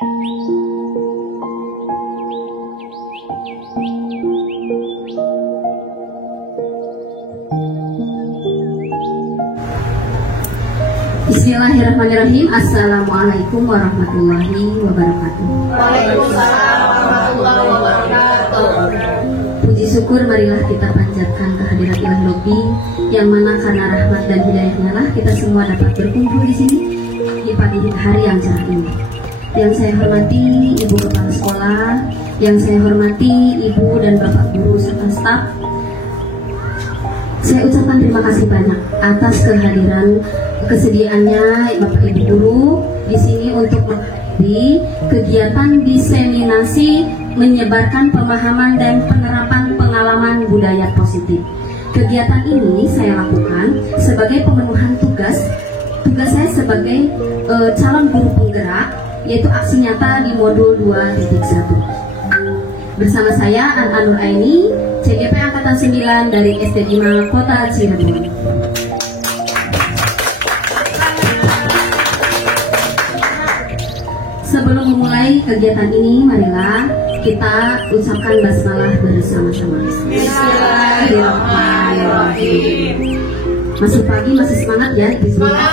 Bismillahirrahmanirrahim. Assalamualaikum warahmatullahi wabarakatuh. Waalaikumsalam warahmatullahi wabarakatuh. Puji syukur marilah kita panjatkan kehadirat Ilahi Rabbi, yang mana karena rahmat dan hidayahnya lah kita semua dapat berkumpul di sini di pagi hari yang cerah ini. Yang saya hormati Ibu Kepala Sekolah, yang saya hormati Ibu dan Bapak Guru serta staf, saya ucapkan terima kasih banyak atas kesediaannya Bapak Ibu Guru di sini untuk menghadiri kegiatan diseminasi menyebarkan pemahaman dan penerapan pengalaman budaya positif. Kegiatan ini saya lakukan sebagai pemenuhan tugas saya sebagai calon guru penggerak, yaitu aksi nyata di modul 2.1. Bersama saya An Nur Aini, CGP Angkatan 9 dari SD 5 Kota Cirebon. Sebelum memulai kegiatan ini, marilah kita ucapkan basmalah bersama-sama. Bismillahirrahmanirrahim. Masih pagi, masih semangat ya? Bismillah.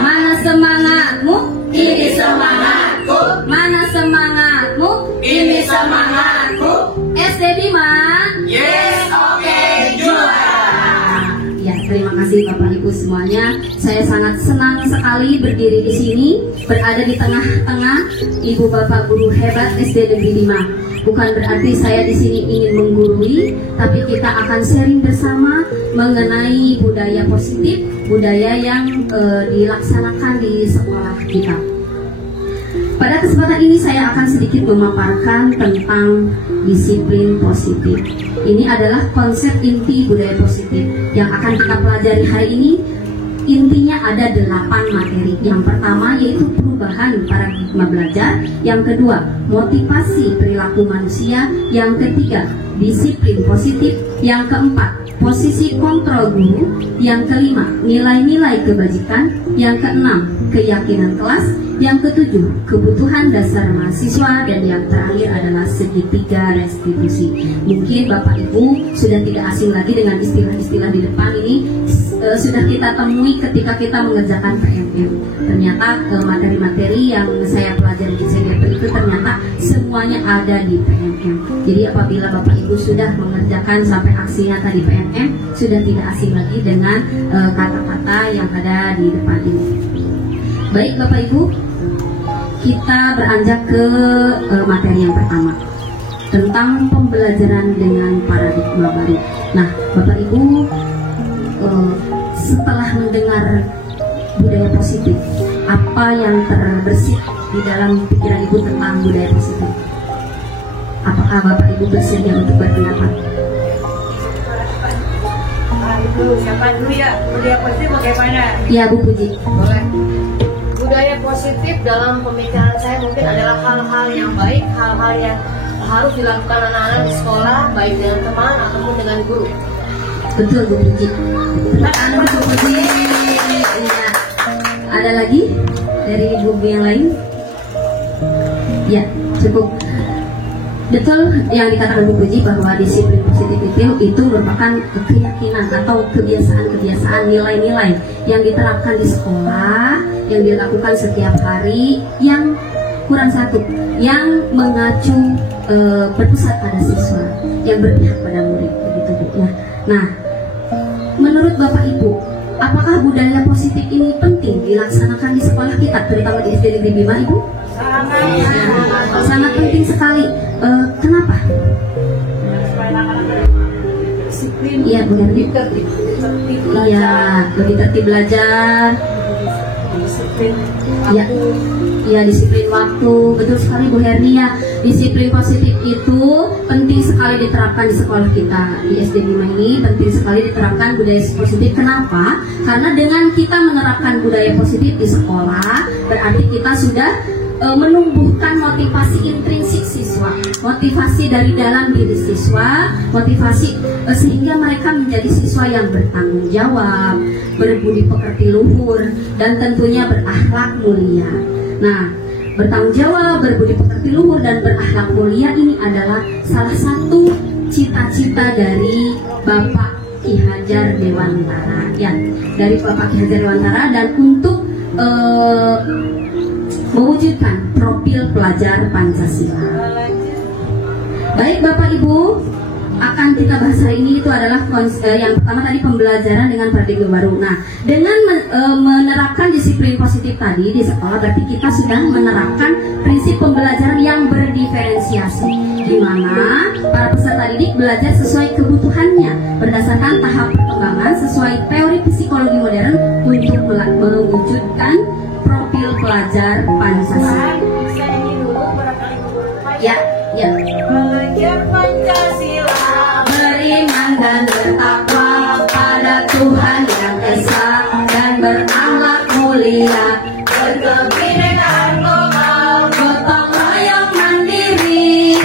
Mana semangatmu? Ini semangatku. Mana semangatmu? Ini semangatku. SD Bima. Yes, oke, juara. Ya, terima kasih Bapak Ibu semuanya. Saya sangat senang sekali berdiri di sini, berada di tengah-tengah Ibu Bapak guru hebat SD Negeri 5. Bukan berarti saya di sini ingin menggurui, tapi kita akan sharing bersama mengenai budaya positif, budaya yang dilaksanakan di sekolah kita. Pada kesempatan ini saya akan sedikit memaparkan tentang disiplin positif. Ini adalah konsep inti budaya positif yang akan kita pelajari hari ini. Intinya ada 8 materi. Yang pertama yaitu perubahan paradigma belajar. Yang kedua, motivasi perilaku manusia. Yang ketiga, disiplin positif. Yang keempat, posisi kontrol guru. Yang kelima, nilai-nilai kebajikan. Yang keenam, keyakinan kelas. Yang ketujuh, kebutuhan dasar mahasiswa. Dan yang terakhir adalah segitiga restitusi. Mungkin Bapak Ibu sudah tidak asing lagi dengan istilah-istilah di depan ini. Sudah kita temui ketika kita mengerjakan PMM. Ternyata materi-materi yang saya pelajari di CGP itu ternyata semuanya ada di PMM. Jadi apabila Bapak Ibu sudah mengerjakan sampai aksi nyata di PMM, sudah tidak asing lagi dengan kata-kata yang ada di depan ini. Baik Bapak Ibu, kita beranjak ke materi yang pertama tentang pembelajaran dengan paradigma baru. Nah, Bapak Ibu, setelah mendengar budaya positif, apa yang terbersit di dalam pikiran Ibu tentang budaya positif? Apakah Bapak Ibu bersedia untuk berpendapat? Siapa dulu ya? Budaya positif bagaimana? Ya, Bu Puji. Boleh. Budaya positif dalam pemikiran saya mungkin adalah hal-hal yang baik, hal-hal yang harus dilakukan anak-anak di sekolah, baik dengan teman ataupun dengan guru. Betul Bu Puji. Pertanyaan Bu Puji. Ya. Ada lagi dari ibu yang lain? Ya, cukup. Betul yang dikatakan Bu Puji bahwa disiplin positif itu merupakan keyakinan atau kebiasaan-kebiasaan, nilai-nilai yang diterapkan di sekolah, yang dilakukan setiap hari, yang kurang satu, yang mengacu berpusat pada siswa, yang berpihak pada murid, begitu Bu. Nah, menurut Bapak Ibu, apakah budaya positif ini penting dilaksanakan di sekolah kita, terutama di SD Negeri 5, Ibu? Sangat penting sekali. Kenapa? Disiplin. Iya, benar. Iya, lebih tertib belajar. Disiplin. Iya. Ya, disiplin waktu. Betul sekali Bu Hernia. Disiplin positif itu penting sekali diterapkan di sekolah kita. Di SD 5 ini penting sekali diterapkan budaya positif. Kenapa? Karena dengan kita menerapkan budaya positif di sekolah, berarti kita sudah menumbuhkan motivasi intrinsik siswa, motivasi dari dalam diri siswa, motivasi sehingga mereka menjadi siswa yang bertanggung jawab, berbudi pekerti luhur, dan tentunya berakhlak mulia. Nah, bertanggung jawab, berbudi pekerti luhur, dan berakhlak mulia ini adalah salah satu cita-cita dari Bapak Ki Hajar Dewantara, ya, dari Bapak Ki Hajar Dewantara, dan untuk mewujudkan profil pelajar Pancasila. Baik Bapak Ibu, akan kita bahas hari ini itu adalah yang pertama tadi pembelajaran dengan paradigma baru. Nah, dengan menerapkan disiplin positif tadi di sekolah, berarti kita sudah menerapkan prinsip pembelajaran yang berdiferensiasi, di mana para peserta didik belajar sesuai kebutuhannya berdasarkan tahap perkembangan sesuai teori psikologi modern untuk mewujudkan profil pelajar Pancasila. Ya, ya. Belajar Pancasila, beriman dan bertakwa pada Tuhan yang esa, dan berakhlak mulia, berkebinekaan global, gotong royong mandiri,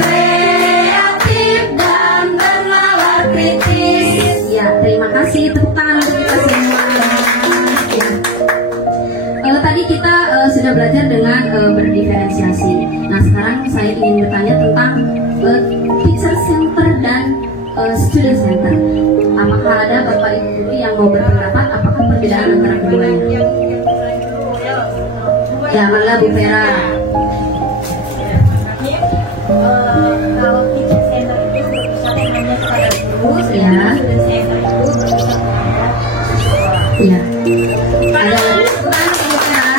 kreatif dan bernalar kritis. Ya, terima kasih, tepuk tangan untuk kita semua. Ya. Tadi kita sudah belajar dengan berdiferensiasi. Nah, sekarang saya ingin bertanya tentang teacher center dan student center. Apakah ada Bapak Ibu guru yang mau berpendapat apakah perbedaan antara keduanya? Ya, malah Bu Vera. Kalau teacher center itu berpusatnya hanya kepada guru, Ya. student center itu berpusat Iya. Ada Bu Vera?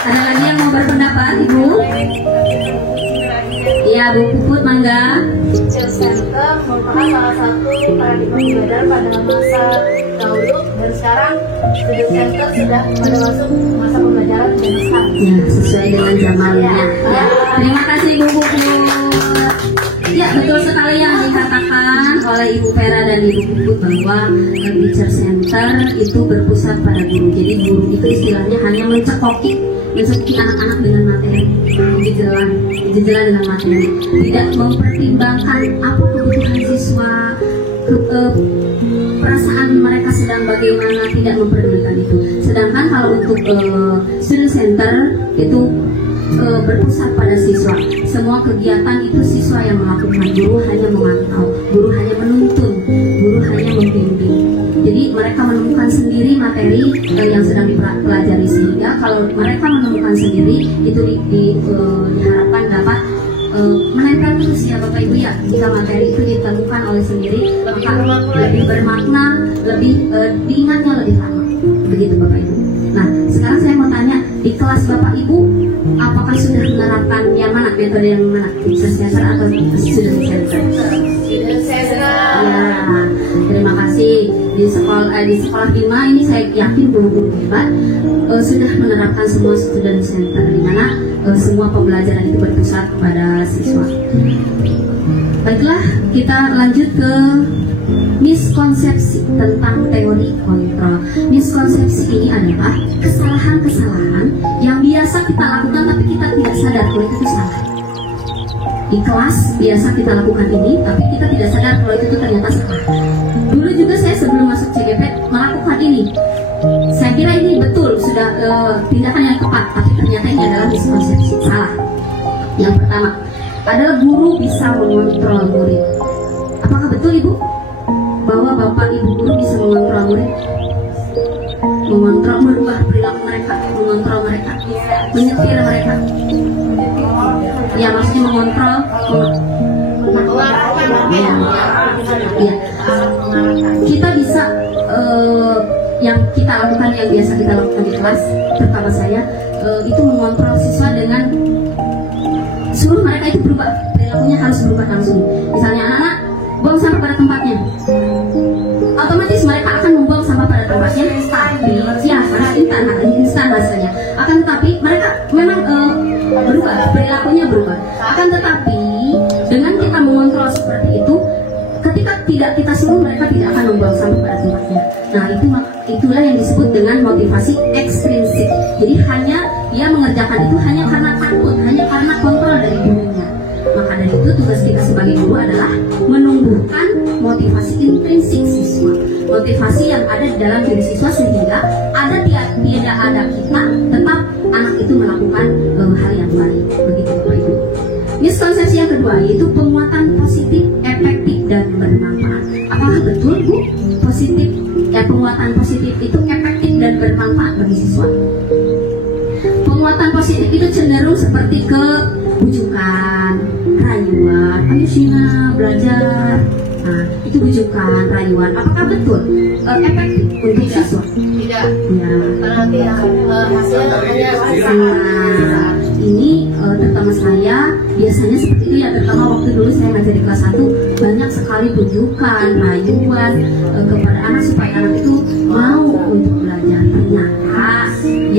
Ada lagi yang mau berpendapat, Ibu? Iya, Bu Puput, mangga. Teacher center merupakan salah satu paradigma pembelajaran pada masa dahulu, dan sekarang student center sudah pada masuk masa pembelajaran dan sekarang. Ya, sesuai dengan zamannya. Ya. Terima kasih Bu Puput. Ya, betul sekali yang dikatakan oleh Ibu Vera dan Ibu Puput bahwa teacher center itu berpusat pada guru. Jadi guru itu istilahnya hanya mencekoki anak-anak dengan materi, dijejelan dengan materi, tidak mempertimbangkan apa kebutuhan siswa, perasaan mereka sedang bagaimana, tidak memperdulikan itu. Sedangkan kalau untuk student center itu berpusat pada siswa. Semua kegiatan itu siswa yang melakukan, guru hanya memantau, guru hanya menuntun, guru hanya membimbing. Jadi mereka menemukan sendiri materi yang sedang dipelajari, sehingga kalau mereka menemukan sendiri itu diharapkan dapat menempel terus ya Bapak Ibu ya. Jika materi itu ditemukan oleh sendiri, maka lebih bermakna, lebih diingatnya lebih lama. Begitu Bapak Ibu. Nah, sekarang saya mau tanya, di kelas Bapak Ibu apakah sudah menerapkan yang mana, metode yang mana, teacher center atau student center? Student center. Ya, terima kasih. Di sekolah Bima ini saya yakin guru-guru hebat sudah menerapkan semua student center, di mana semua pembelajaran itu berpusat pada siswa. Baiklah, kita lanjut ke miskonsepsi tentang teori kontrol. Miskonsepsi ini adalah kesalahan-kesalahan yang biasa kita lakukan tapi kita tidak sadar kalau itu salah. Di kelas biasa kita lakukan ini, tapi kita tidak sadar kalau itu ternyata salah. Dulu juga saya sebelum masuk CGP melakukan ini. Saya kira ini betul, sudah tindakan yang tepat, tapi ternyata ini adalah miskonsepsi, salah. Yang pertama adalah guru bisa mengontrol murid. Apakah betul Ibu bahwa Bapak Ibu guru bisa mengontrol murid? Mengontrol, merubah perilaku mereka, mengontrol mereka, menyetir mereka. Ya, maksudnya mengontrol, ya. Kita bisa yang kita lakukan, yang biasa kita lakukan di kelas, terutama saya, itu mengontrol siswa dengan suruh mereka itu berubah, perilakunya harus berubah langsung. Misalnya anak-anak buang sampah pada tempatnya, otomatis mereka akan membuang sampah pada tempatnya, tapi ya harus instan rasanya. Akan tetapi mereka memang berubah, perilakunya berubah. Akan tetapi dengan kita mengontrol seperti itu, ketika tidak kita suruh, mereka tidak akan membuang sampah pada tempatnya. Nah, itulah yang disebut dengan motivasi ekstrinsik. Jadi hanya dia mengerjakan itu hanya karena takut, hanya karena kontrol dari gurunya. Maka dari itu tugas kita sebagai guru adalah menumbuhkan motivasi intrinsik siswa, motivasi yang ada di dalam diri siswa, sehingga tidak ada kita, tetap anak itu melakukan hal yang baik. Begitu Bapak Ibu. Miskonsepsi yang kedua yaitu penguatan positif, efektif dan bermanfaat. Apakah betul Bu? Penguatan positif itu efektif dan bermanfaat bagi siswa. Penguatan positif itu cenderung seperti ke bujukan, rayuan, ayo Sina belajar. Nah, itu bujukan, rayuan. Apakah betul efektif untuk siswa? Tidak. Ya. Nanti hasilnya hanya Nah, ini terutama saya biasanya seperti itu ya, terutama waktu dulu saya ngajar di kelas 1 banyak sekali bujukan, rayuan kepada anak supaya anak itu mau untuk belajar.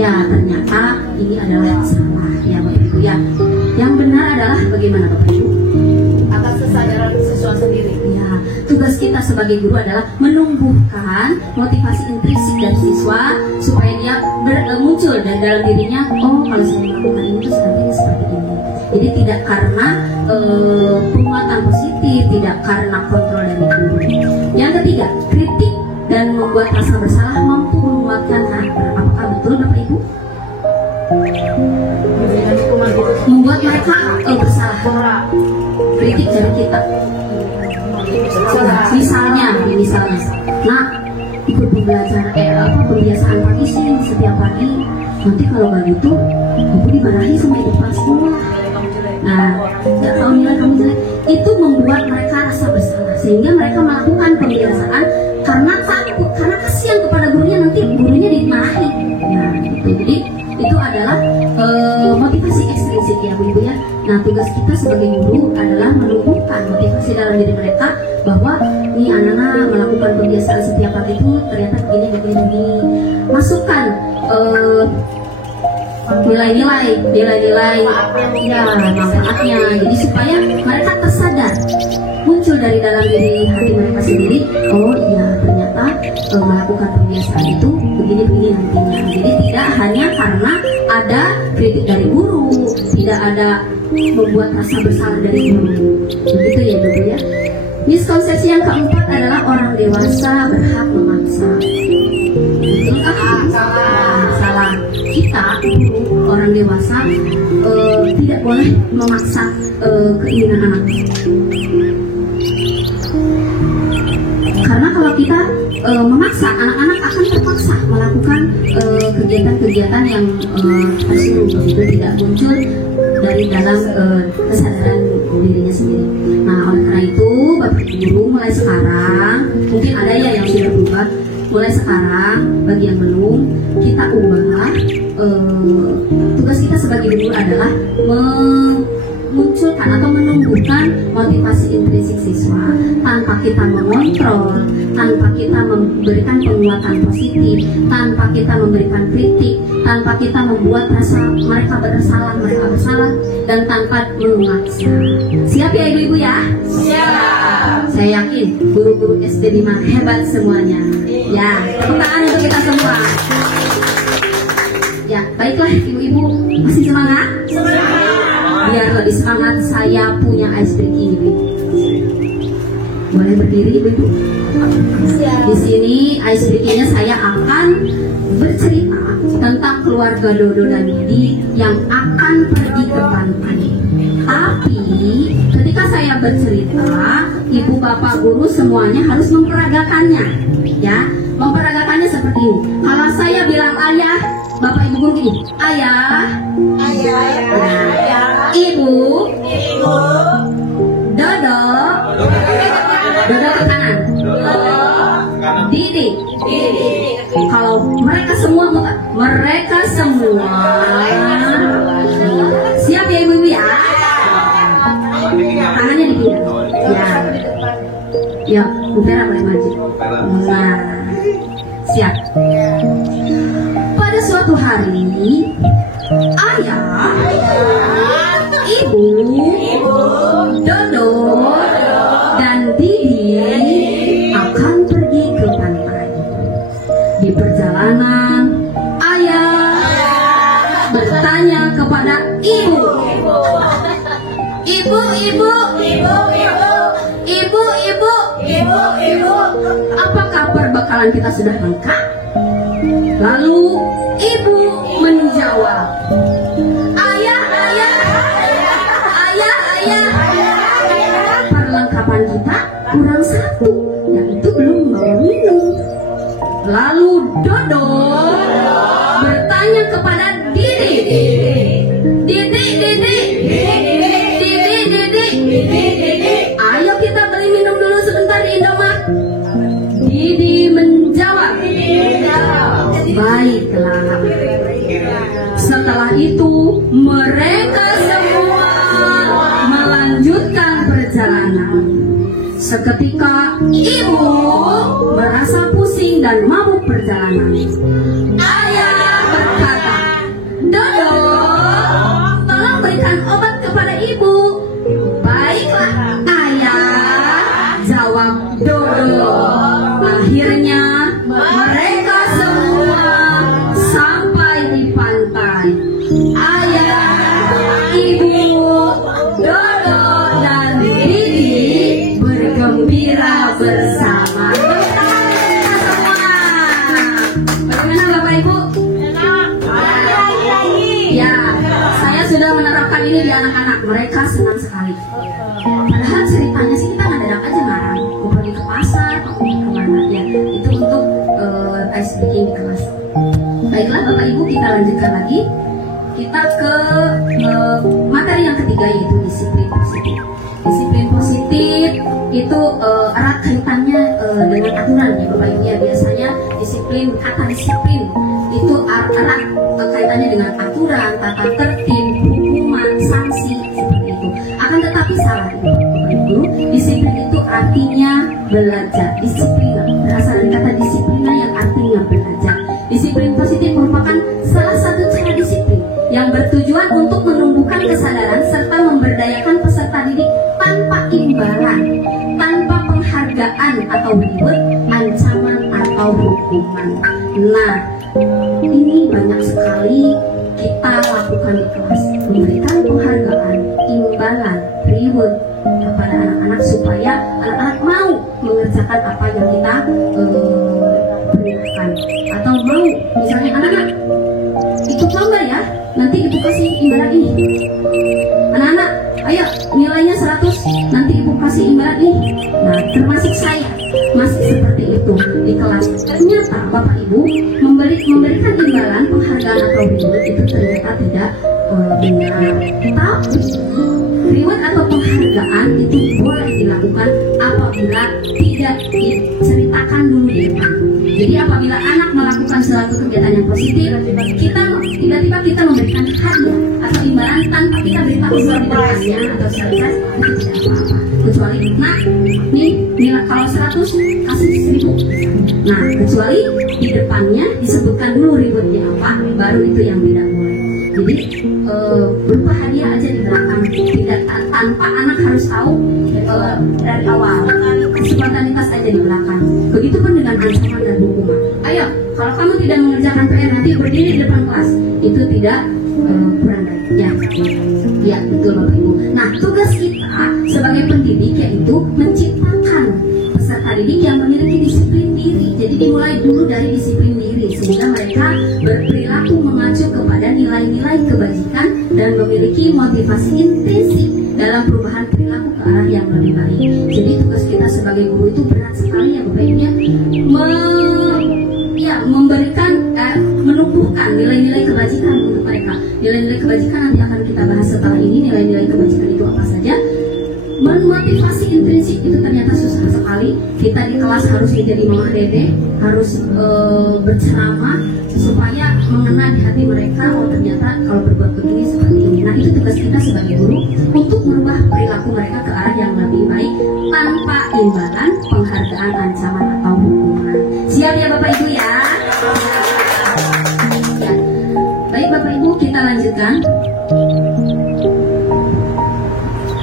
Ternyata ini adalah salah ya Bapak Ibu ya. Yang benar adalah bagaimana Bapak Ibu? atas kesadaran siswa sendiri. Ya, tugas kita sebagai guru adalah menumbuhkan motivasi intrinsik dari siswa supaya dia muncul dan dalam dirinya, oh kalau saya melakukan ini terus nanti seperti ini. Jadi tidak karena penguatan positif, tidak karena kontrol dari guru. Yang ketiga, kritik dan membuat rasa bersalah mampu menguatkan karakter. Apakah betul Bapak Ibu? Membuat mereka bersalah. Kritik dari kita. Misalnya, nah ikut pembelajaran pembiasaan pagi sih setiap pagi. Nanti kalau nggak gitu, ibu dimarahi sama ibu pas sekolah. Nah, nggak tahu nilai kamu jelek. Itu membuat mereka rasa bersalah sehingga mereka melakukan pembiasaan karena takut, karena kasihan kepada gurunya, nanti gurunya dimarahi. Nah, gitu. Jadi itu adalah motivasi ekstrinsik ya Bu Ibu ya. Nah, tugas kita sebagai guru adalah menumbuhkan motivasi dalam diri mereka bahwa nih anak-anak melakukan kebiasaan setiap hari itu ternyata begini. Masukkan nilai-nilai ya manfaatnya. Jadi supaya mereka tersadar, muncul dari dalam diri hati mereka sendiri, oh iya ternyata melakukan kebiasaan itu begini nantinya. Jadi tidak hanya karena ada kritik dari guru, tidak ada membuat rasa bersalah dari guru. Begitu ya Bu ya. Miskonsepsi yang keempat adalah orang dewasa berhak memaksa. Betulkah? Salah. Kita guru, orang dewasa tidak boleh memaksa keinginan anak. Karena kalau kita memaksa, anak-anak akan terpaksa melakukan kegiatan-kegiatan yang tersuruh, begitu tidak muncul dari dalam kesadaran dirinya sendiri. Nah, oleh karena itu, Bapak Ibu mulai sekarang, mungkin ada ya yang sudah berubah, mulai sekarang bagi yang belum, kita ubah tugas kita sebagai guru adalah memunculkan atau menumbuhkan motivasi intrinsik siswa tanpa kita mengontrol, tanpa kita memberikan penguatan positif, tanpa kita memberikan kritik, tanpa kita membuat rasa mereka bersalah dan tanpa memaksa. Siap ya ibu-ibu ya? Siap. Saya yakin guru-guru SD 5 hebat semuanya. Ya, tepuk tangan untuk kita semua. Ya, baiklah ibu-ibu, masih semangat? Biar lebih semangat, saya punya ice breaking ini. Boleh berdiri ibu-ibu? Di sini ice breakingnya saya akan bercerita tentang keluarga Dodo dan Didi yang akan pergi ke pantai. Tapi ketika saya bercerita, ibu bapak guru semuanya harus memperagakannya, ya, memperagakannya seperti ini. Kalau saya bilang ayah, bapak ibu guru gini, ayah, ibu, Dodo ke kanan, Didi. Kalau mereka semua siap ya ibu-ibu ya. Tangannya di kiri. Ya, Bu Vera boleh maju. Nah, siap. Pada suatu hari, ayah, ibu, Dodo, dan Didi akan pergi ke pantai. Di perjalanan, ayah bertanya kepada ibu, ibu, apakah perbekalan kita sudah lengkap? Lalu ibu menjawab, ayah, Mereka semua melanjutkan perjalanan. Seketika ibu merasa pusing dan mabuk perjalanan. Ayah berkata, "Dodo, tolong berikan obat kepada ibu." "Baiklah, ayah," jawab Dodo. Akhirnya mereka semua sampai di pantai. Ayah, ibu, Dodo, dan Didi bergembira bersama. Bagaimana Bapak Ibu? Ya, saya sudah menerapkan ini di anak-anak. Mereka senang sekali. Padahal ceritanya sih kita nggak aja ngarang. Mau pergi ke pasar, mau pergi kemana ya. Itu untuk ice breaking di kelas. Baiklah Bapak Ibu, kita lanjutkan lagi. Kita ke materi yang ketiga, yaitu disiplin positif. Disiplin positif itu erat kaitannya dengan aturan ya Bapak Ibu ya. Biasanya disiplin, kata disiplin itu erat kaitannya dengan aturan, tata tertib, hukuman, sanksi seperti itu. Akan tetapi salah Bapak Ibu. Disiplin itu artinya belajar. Disiplin berasal dari kata disiplina yang artinya belajar. Disiplin positif merupakan salah satu cara disiplin yang bertujuan untuk menumbuhkan kesadaran serta memberdayakan peserta didik tanpa imbalan, tanpa penghargaan atau reward, ancaman atau hukuman. Nah, ini banyak sekali kita lakukan di kelas, memberikan penghargaan, imbalan, reward kepada anak-anak supaya anak-anak mau mengerjakan apa yang kita berikan. Atau mau, misalnya anak-anak ikut lomba ya, nanti ibu kasih imbalan ini. Anak-anak, ayo nilainya 100, nanti ibu kasih imbalan ini. Nah, termasuk saya masih seperti itu di kelas. Ternyata Bapak Ibu memberikan imbalan, penghargaan atau reward itu ternyata tidak benar. Tapi reward atau penghargaan itu boleh dilakukan apabila tidak diceritakan dulu di depan. Jadi apabila anak melakukan suatu kegiatan yang positif, kita tiba-tiba kita memberikan hadiah atau imbalan tanpa kita beritahu di depannya atau sosialisasi, itu tidak apa-apa. Kecuali, nah, nih nilai kalau 100 kasih 1000. Nah, kecuali di depannya disebutkan dulu rewardnya apa, baru itu yang tidak boleh. Jadi berupa hadiah aja di belakang, tidak tanpa anak harus tahu dari awal. Spontanitas aja di belakang. Begitupun dengan ancaman dan hukuman. Ayo, kalau kamu tidak mengerjakan PR nanti berdiri di depan kelas. Itu tidak kurang baik. Ya, betul Bapak Ibu. Nah, tugas kita sebagai pendidik yaitu menciptakan peserta didik yang memiliki disiplin diri. Jadi dimulai dulu dari disiplin diri sehingga mereka berperilaku mengacu kepada nilai-nilai kebajikan dan memiliki motivasi intensif dalam perubahan perilaku ke arah yang lebih baik. Jadi tugas kita sebagai guru itu berat sekali ya Bapak Ibu ya, memberikan menumbuhkan nilai-nilai kebajikan untuk mereka. Nilai-nilai kebajikan nanti akan kita bahas setelah ini. Nilai-nilai kebajikan itu apa saja? Memotivasi intrinsik itu ternyata susah sekali. Kita di kelas harus menjadi mama dede, harus berceramah supaya mengena di hati mereka. Oh ternyata kalau berbuat begini seperti ini. Nah itu tugas kita sebagai guru untuk merubah perilaku mereka ke arah yang lebih baik tanpa imbalan, penghargaan, ancaman atau hukuman. Siap ya Bapak Ibu ya? Ya. Baik Bapak Ibu, kita lanjutkan.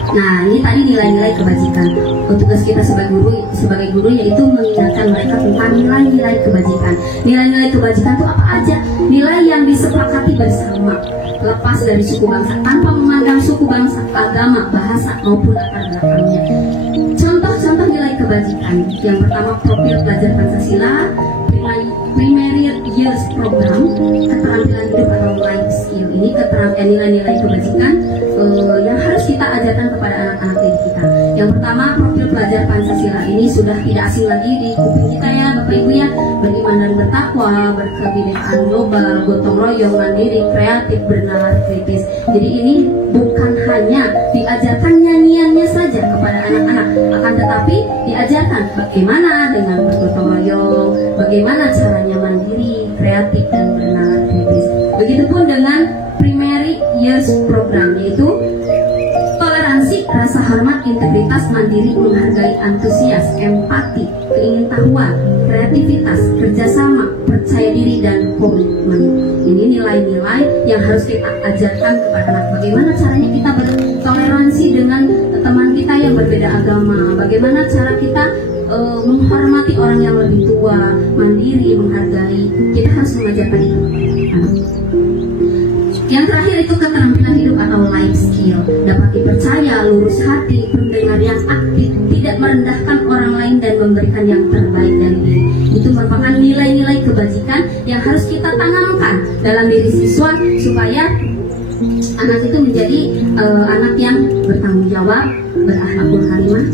Nah, ini tadi nilai-nilai kebajikan. Tugas kita sebagai guru yaitu mengingatkan mereka tentang nilai-nilai kebajikan. Nilai-nilai kebajikan itu apa aja? Nilai yang disepakati bersama, lepas dari suku bangsa, tanpa memandang suku bangsa, agama, bahasa maupun latar belakangnya. Contoh-contoh nilai kebajikan. Yang pertama, profil pelajar Pancasila, primary years program, keterampilan hidup atau life skill. Ini nilai-nilai kebajikan yang harus kita ajarkan kepada anak-anak didik kita. Yang pertama, profil pelajar Pancasila ini sudah tidak asing lagi di kuping kita ya Bapak Ibu ya. Beriman dan bertakwa, berkebinekaan global, gotong royong, mandiri, kreatif, bernalar kritis. Jadi ini bukan hanya diajarkan nyanyiannya saja kepada anak-anak, akan tetapi diajarkan bagaimana dengan bergotong royong, bagaimana caranya mandiri, kreatif, dan bernalar kritis. Begitupun dengan primary years program, yaitu toleransi, rasa hormat, integritas, mandiri, menghargai, antusias, empati, keingintahuan, kreativitas, kerjasama, percaya diri, dan komitmen. Ini nilai-nilai yang harus kita ajarkan kepada anak. Bagaimana caranya kita bertoleransi dengan teman kita yang berbeda agama, bagaimana cara kita menghormati orang yang lebih tua, mandiri, menghargai. Kita harus mengajarkan itu. Yang terakhir itu keterampilan hidup atau life skill. Dapat dipercaya, lurus hati, pendengar yang aktif, tidak merendahkan orang lain, dan memberikan yang terbaik dari diri. Itu merupakan nilai-nilai kebajikan yang harus kita tanamkan dalam diri siswa supaya anak itu menjadi anak yang bertanggung jawab, berakhlakul karimah,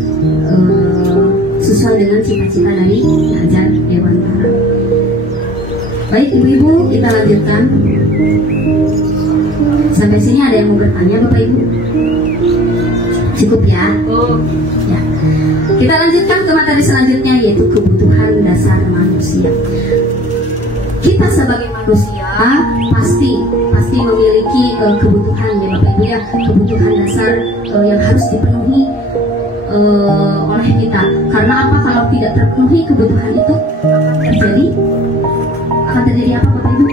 sesuai dengan cita-cita dari Hajar Dewantara. Baik ibu-ibu, kita lanjutkan. Sampai sini ada yang mau bertanya Bapak Ibu? Cukup ya? Ya. Kita lanjutkan ke materi selanjutnya, yaitu kebutuhan dasar manusia. Kita sebagai manusia pasti memiliki kebutuhan ya Bapak Ibu ya, kebutuhan dasar yang harus dipenuhi oleh kita. Karena apa? Kalau tidak terpenuhi kebutuhan itu akan terjadi apa Bapak Ibu?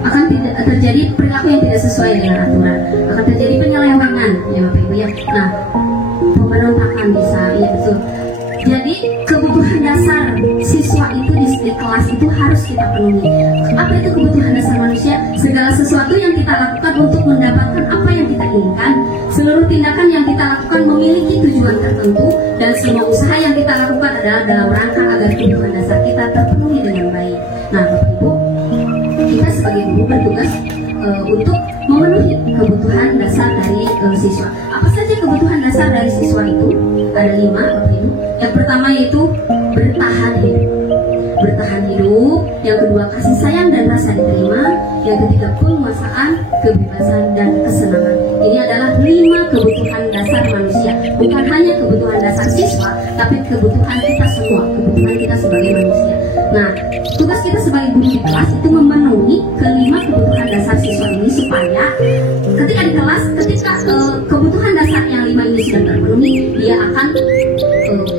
Akan tidak terjadi perilaku yang tidak sesuai dengan aturan, akan terjadi penyelewengan ya Bapak Ibu ya. Nah, pemberontakan bisa, ya betul. Jadi kebutuhan dasar siswa itu di kelas itu harus kita penuhi. Apa itu kebutuhan dasar manusia? Segala sesuatu yang kita lakukan untuk mendapatkan apa yang kita inginkan. Seluruh tindakan yang kita lakukan memiliki tujuan tertentu, dan semua usaha yang kita lakukan adalah dalam rangka agar kebutuhan dasar kita terpenuhi dengan baik. Nah Bapak Ibu, kita sebagai guru bertugas untuk memenuhi kebutuhan dasar dari siswa. Apa saja kebutuhan dasar dari siswa itu? Ada 5 Bapak Ibu. Yang pertama yaitu bertahan hidup. Bertahan hidup. Yang kedua kasih sayang dan rasa diterima. Yang ketiga penguasaan, kebebasan, dan kesenangan. Ini adalah 5 kebutuhan dasar manusia. Bukan hanya kebutuhan dasar siswa, tapi kebutuhan kita semua, kebutuhan kita sebagai manusia. Nah, tugas kita sebagai guru di kelas itu memenuhi ke-5 kebutuhan dasar siswa ini supaya ketika di kelas, ketika kebutuhan dasar yang 5 ini sudah terpenuhi, dia akan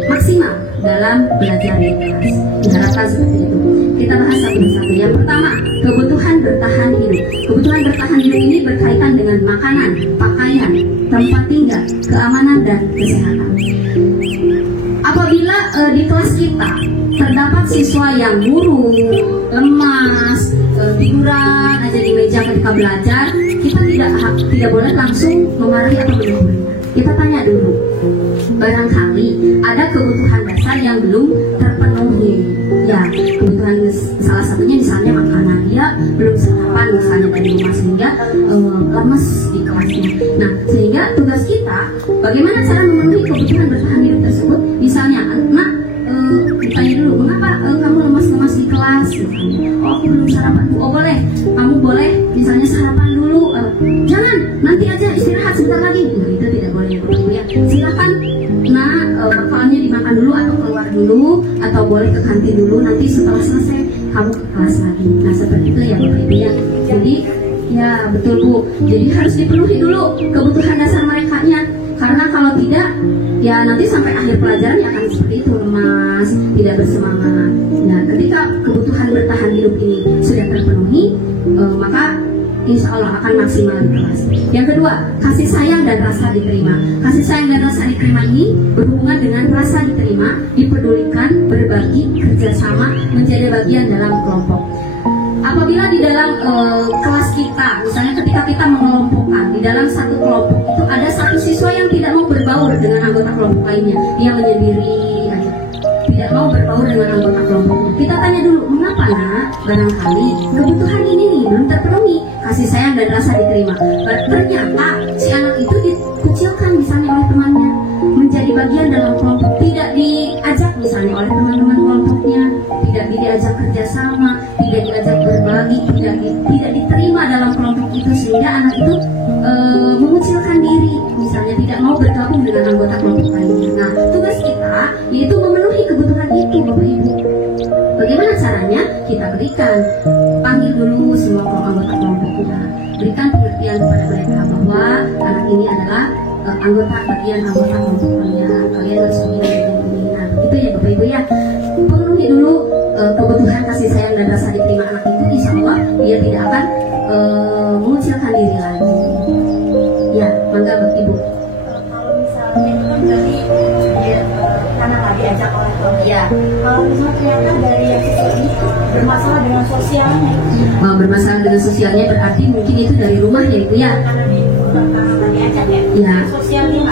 maksimal dalam belajar di kelas. Diharapkan seperti itu. Kita bahas satu persatu. Yang pertama, kebutuhan bertahan hidup. Kebutuhan bertahan hidup ini berkaitan dengan makanan, pakaian, tempat tinggal, keamanan, dan kesehatan. Apabila di kelas kita terdapat siswa yang murung, lemas, tiduran aja di meja ketika belajar, kita tidak boleh langsung memarahi atau menegurnya. Kita tanya dulu, barangkali ada kebutuhan dasar yang belum terpenuhi. Ya, kebutuhan salah satunya misalnya makanan, dia belum sarapan misalnya dari rumah sehingga lemes di kelasnya. Nah, sehingga tugas kita bagaimana cara memenuhi kebutuhan bertahan hidup tersebut. Misalnya, nak ditanya dulu, mengapa kamu lemas-lemas di kelas? Oh, aku belum sarapan. Oh, boleh, kamu boleh misalnya sarapan dulu. Jangan, nanti aja istirahat sebentar lagi. Nah, itu tidak boleh ya. Silakan, nah makanannya dimakan dulu atau keluar dulu, atau boleh ke kantin dulu. Nanti setelah selesai kamu ke kelas lagi. Nah, seperti itu ya Bapak Ibu ya. Jadi ya betul Bu. Jadi harus dipenuhi dulu kebutuhan dasar mereka-nya. Karena kalau tidak, ya nanti sampai akhir pelajaran ya akan seperti itu, lemas, tidak bersemangat. Nah, ketika kebutuhan bertahan hidup ini sudah terpenuhi, maka insya Allah akan maksimal di kelas. Yang kedua, kasih sayang dan rasa diterima. Kasih sayang dan rasa diterima ini berhubungan dengan rasa diterima, dipedulikan, berbagi, kerjasama, menjadi bagian dalam kelompok. Apabila di dalam kelas kita, misalnya ketika kita mengelompokkan di dalam satu kelompok itu ada satu siswa yang tidak mau berbaur dengan anggota kelompok lainnya, dia menyendiri aja, tidak mau berbaur dengan anggota kelompok. Kita tanya dulu, mengapa nak? Barangkali kebutuhan ini nih belum terpenuhi, kasih sayang dan rasa diterima. Ternyata si anak itu dikucilkan misalnya oleh temannya, menjadi bagian dalam kelompok, tidak diajak misalnya oleh teman-teman kelompoknya, tidak diajak kerjasama, tidak diajak berbagi, tidak diterima dalam kelompok itu, sehingga anak itu mengucilkan diri, misalnya tidak mau bergabung dengan anggota kelompok lainnya. Nah, tugas kita yaitu memenuhi kebutuhan itu Bapak Ibu. Bagaimana caranya? Kita berikan, panggil dulu semua anggota kelompok kita, berikan pengertian kepada mereka bahwa anak ini adalah anggota kelompok kalian. Kalian harus begini. Nah, itu ya Bapak Ibu ya. Penuhi dulu kebutuhan kasih sayang dan rasa diterima anak itu, insya Allah dia tidak akan mengucilkan diri lagi. Ya, mangga Bapak Ibu. Kalau misalnya itu kan berarti dia karena nggak diajak oleh keluarga. Ya. Kalau misalnya ternyata dari yang ini bermasalah dengan sosialnya. Bermasalah dengan sosialnya berarti mungkin itu dari rumah ya Ibu ya. Karena nggak diajak ya. Ya.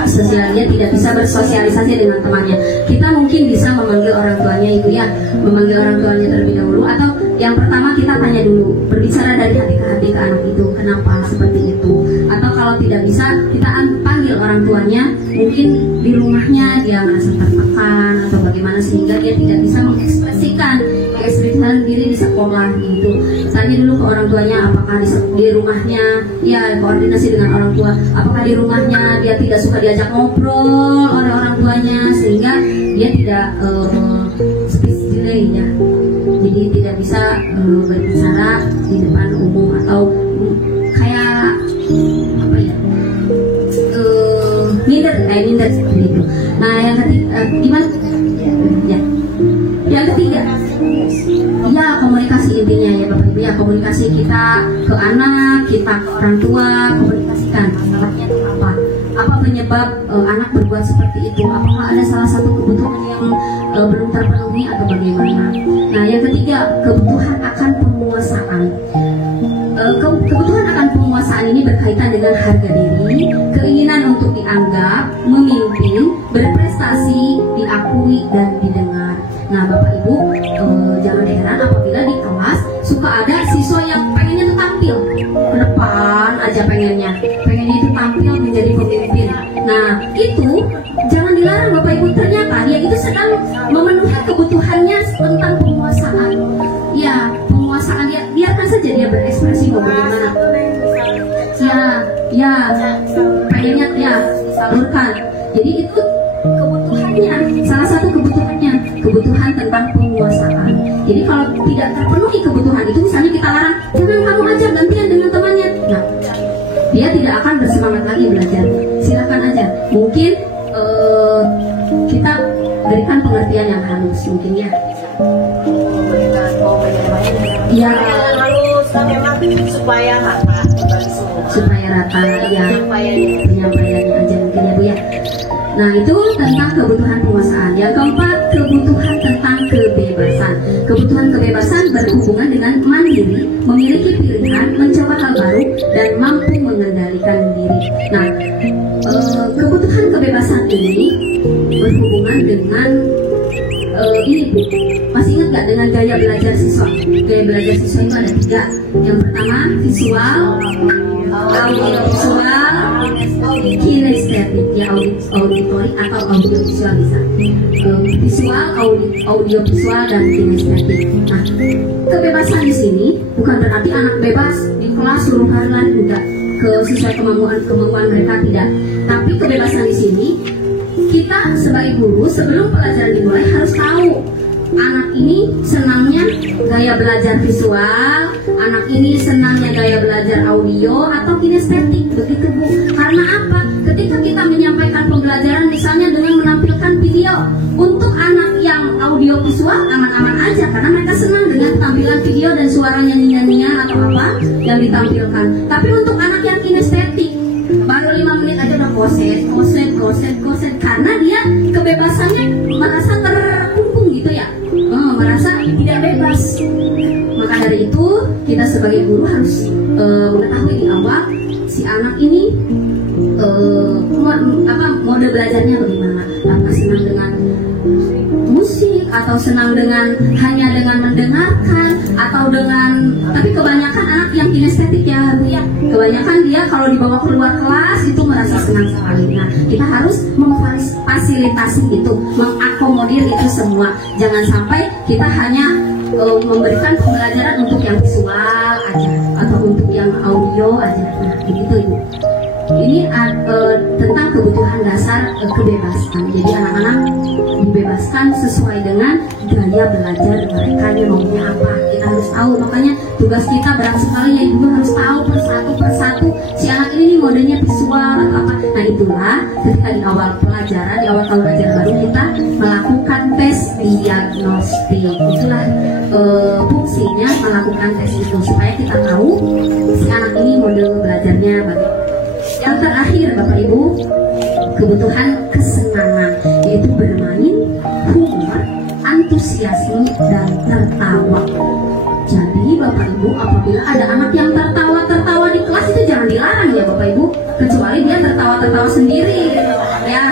Sosialnya tidak bisa bersosialisasi dengan temannya. Kita mungkin bisa memanggil orang tuanya Ibu ya, memanggil orang tuanya terlebih dahulu, atau yang pertama kita tanya dulu, berbicara dari hati ke hati ke anak itu, kenapa seperti itu. Atau kalau tidak bisa, kita panggil orang tuanya, mungkin di rumahnya dia merasa tertekan atau bagaimana sehingga dia tidak bisa mengekspresikan diri di sekolah gitu. Tanya dulu ke orang tuanya apakah di rumahnya, ya koordinasi dengan orang tua, apakah di rumahnya dia tidak suka diajak ngobrol oleh orang tuanya sehingga dia tidak speech delay ya. Jadi tidak bisa berbicara di depan umum atau kayak apa ya, minder seperti itu. Nah yang ketiga gimana? Ya. Yang ketiga, ya komunikasi intinya ya Bapak Ibu ya, komunikasi kita ke anak, kita ke orang tua, komunikasikan masalahnya itu apa penyebab anak berbuat seperti itu, apakah ada salah satu kebutuhan yang belum terpenuhi atau bagaimana. Nah yang ketiga, kebutuhan akan penguasaan. Kebutuhan akan penguasaan ini berkaitan dengan harga diri, keinginan untuk dianggap, memimpin, berprestasi, diakui dan didengar. Nah Bapak Ibu, jangan heran apabila di kelas suka ada siswa yang pengennya itu tampil ke depan aja, pengennya itu tampil menjadi pemimpin. Nah itu jangan dilarang Bapak Ibu, ternyata dia itu sedang memenuhi kebutuhannya tentang penguasaan. Ya penguasaan, dia biarkan saja dia berekspresi mau bagaimana. Ya pengennya ya disalurkan. Jadi itu kebutuhannya, salah satu kebutuhan tentang penguasaan. Jadi kalau tidak terpenuhi kebutuhan itu, misalnya kita larang, jangan kamu aja, gantian dengan temannya. Nah, dia tidak akan bersemangat lagi belajar. Silakan aja. Mungkin kita berikan pengertian yang halus, mungkin ya. Ya, halus, memang supaya rata, ya. Penyampaiannya aja mungkin ya Bu ya. Nah itu tentang kebutuhan penguasaan. Yang keempat, kebutuhan tentang kebebasan. Kebutuhan kebebasan berhubungan dengan mandiri, memiliki pilihan, mencoba hal baru, dan mampu mengendalikan diri. Nah, kebutuhan kebebasan ini berhubungan dengan ini Bu, masih ingat nggak dengan gaya belajar siswa? Gaya belajar siswa itu ada 3. Yang pertama visual, audiovisual, kinestetik ya, auditori atau audiovisual bisa. Visual, audiovisual dan kinestetik. Nah, kebebasan di sini bukan berarti anak bebas di kelas suruh lari, enggak, sesuai kemauan mereka, tidak. Tapi kebebasan di sini kita sebagai guru sebelum pelajaran dimulai harus tahu anak ini senangnya gaya belajar visual, anak ini senangnya gaya belajar audio atau kinestetik, begitu Bu. Karena apa? Ketika kita menyampaikan pembelajaran misalnya dengan menampilkan video, untuk anak yang audio visual aman-aman aja karena mereka senang dengan tampilan video dan suaranya nyanyian atau apa yang ditampilkan. Tapi untuk anak yang kinestetik baru 5 menit aja udah koset karena dia kebebasannya merasa terkungkung gitu ya, merasa tidak bebas. Maka dari itu kita sebagai guru harus mengetahui di awal si anak ini mode belajarnya bagaimana, apakah senang dengan musik atau senang hanya dengan mendengarkan atau tapi kebanyakan anak yang kinestetik ya Bu ya, kebanyakan dia kalau dibawa keluar kelas itu merasa senang sekali. Nah kita harus memfasilitasi itu, mengakomodir itu semua, jangan sampai kita hanya memberikan pembelajaran untuk yang visual aja atau untuk yang audio aja. Nah begitu Ibu. ini tentang kebutuhan dasar kebebasan. Jadi anak-anak dibebaskan sesuai dengan gaya belajar mereka, dia maunya apa, kita harus tahu. Makanya tugas kita berat sekali ya ibu, harus tahu persatu si anak ini modenya visual atau apa. Nah itulah ketika di awal pelajaran, di awal tahun ajaran baru kita melakukan tes diagnostik. Itulah fungsinya melakukan tes itu, supaya kita tahu si anak ini model belajarnya bagaimana. Yang terakhir Bapak Ibu, kebutuhan kesenangan, yaitu bermain, humor, antusiasme, dan tertawa. Jadi Bapak Ibu, apabila ada anak yang tertawa di kelas itu jangan dilarang ya Bapak Ibu, kecuali dia tertawa sendiri ya.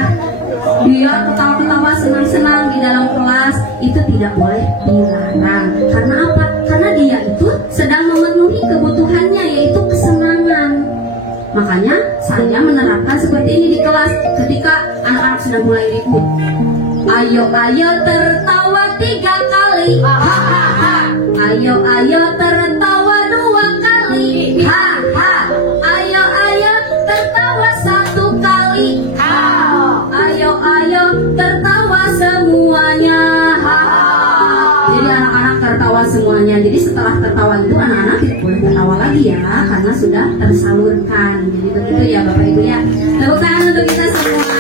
Dia ketawa-ketawa senang-senang di dalam kelas itu tidak boleh dilarang. Karena apa? Karena dia itu sedang memenuhi kebutuhannya, yaitu kesenangan. Makanya saya menerapkan seperti ini di kelas. Ketika anak-anak sudah mulai ribut, ayo tertawa 3 kali, hahaha. Ayo tertawa 2 kali, haha. Ayo tertawa 1 kali, ayo tertawa semuanya, haha. Jadi anak-anak tertawa semuanya. Jadi setelah tertawa itu anak-anak tidak boleh tertawa lagi ya, karena sudah tersalurkan. Jadi begitu ya Bapak Ibu ya. Tepuk tangan untuk kita semua.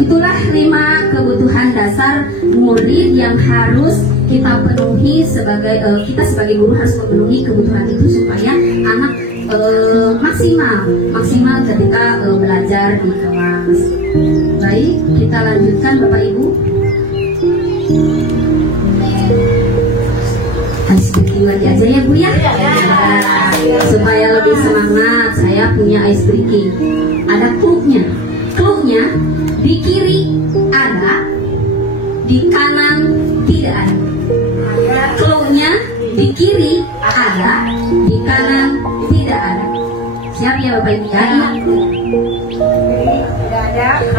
Itulah 5 kebutuhan dasar murid yang harus kita penuhi sebagai kita sebagai guru harus memenuhi kebutuhan itu supaya anak maksimal ketika belajar di kelas. Baik, kita lanjutkan Bapak Ibu. Ice breaking lagi aja ya Bu ya. Supaya lebih semangat, saya punya ice breaking. Ada clue-nya. Clue-nya di kiri ada, di kanan tidak ada. Clue-nya di kiri ada, di kanan tidak ada. Siap ya Bapak Ibu ya?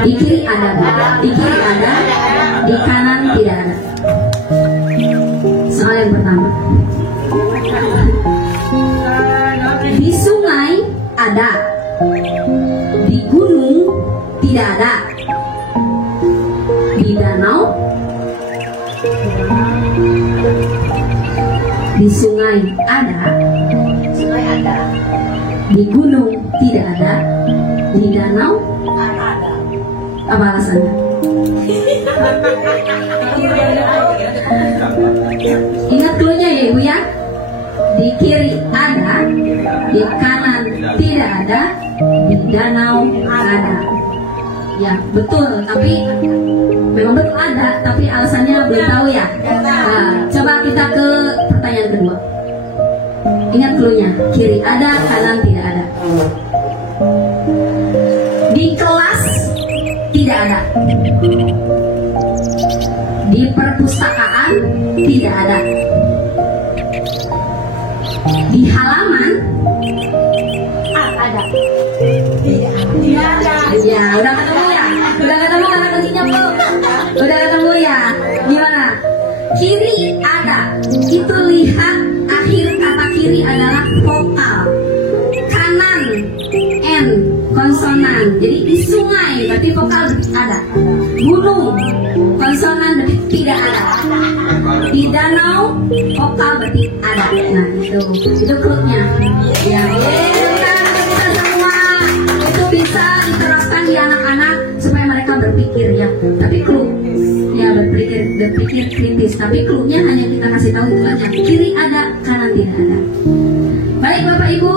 Di kiri ada, di kiri ada, di kanan tidak ada. Soal yang pertama. Di sungai ada, di gunung tidak ada, di danau, di sungai ada, di gunung tidak ada, di danau ada. Apa alasannya? Ingat clue-nya ya Ibu ya. Di kiri ada, di kanan tidak ada, di danau ada. Ya betul, tapi memang betul ada, tapi alasannya belum tahu ya. Nah, coba kita ke pertanyaan kedua. Ingat clue-nya, kiri ada, kanan tidak ada. Di kelas tidak ada. Di perpustakaan tidak ada. Di halaman ada. Tidak ada. Ya, udah ketemu ya? Udah ketemu kata kuncinya belum? Udah ketemu ya? Gimana? Kiri ada. Itu lihat akhir kata kiri adalah vokal. Kanan N konsonan. Jadi di sungai berarti vokal ada. Gunung konsonan berarti tidak ada. Di danau vokal berarti ada. Nah itu clue-nya. Ya, kita semua itu bisa diterapkan di anak-anak supaya mereka berpikir ya. Tapi clue ya berpikir kritis. Tapi clue-nya hanya kita kasih tahu itu aja. Kiri ada, kanan tidak ada. Baik Bapak Ibu,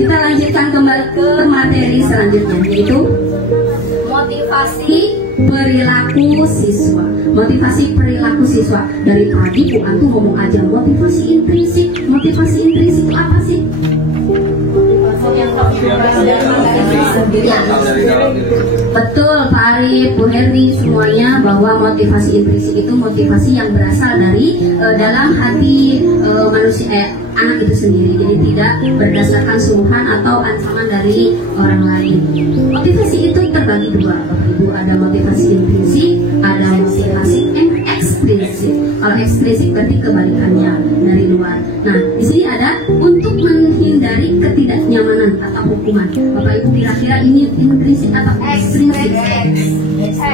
kita lanjutkan kembali ke materi selanjutnya, yaitu motivasi perilaku siswa. Motivasi perilaku siswa. Dari tadi Bu Antu ngomong aja motivasi intrinsik. Motivasi intrinsik itu apa sih? Betul Pak Arif, Bu Herdi, semuanya bahwa motivasi intrinsik itu motivasi yang berasal dari dalam hati manusia, anak itu sendiri. Jadi tidak berdasarkan suruhan atau ancaman dari orang lain. Motivasi itu terbagi dua, Bapak Ibu. Ada motivasi intrinsik, ada motivasi ekstrinsik. Kalau ekstrinsik berarti kebalikannya dari luar. Nah, di sini ada untuk menghindari ketidaknyamanan atau hukuman. Bapak Ibu kira-kira ini intrinsik atau ekstrinsik?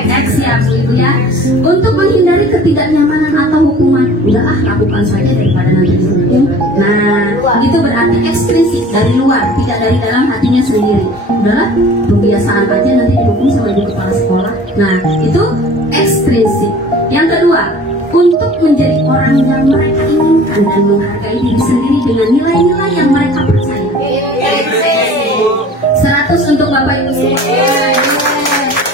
X ya Bu Ibu ya. Untuk menghindari ketidaknyamanan atau hukuman, udahlah lakukan saja daripada nanti dihukum. Nah, itu berarti ekstrinsik, dari luar, tidak dari dalam hatinya sendiri. Udahlah, kebiasaan aja nanti dihukum sama ibu kepala sekolah. Nah, itu ekstrinsik. Yang kedua, untuk menjadi orang yang mereka inginkan dan menghargai diri sendiri dengan nilai-nilai yang mereka percaya. 100 untuk Bapak Ibu semua.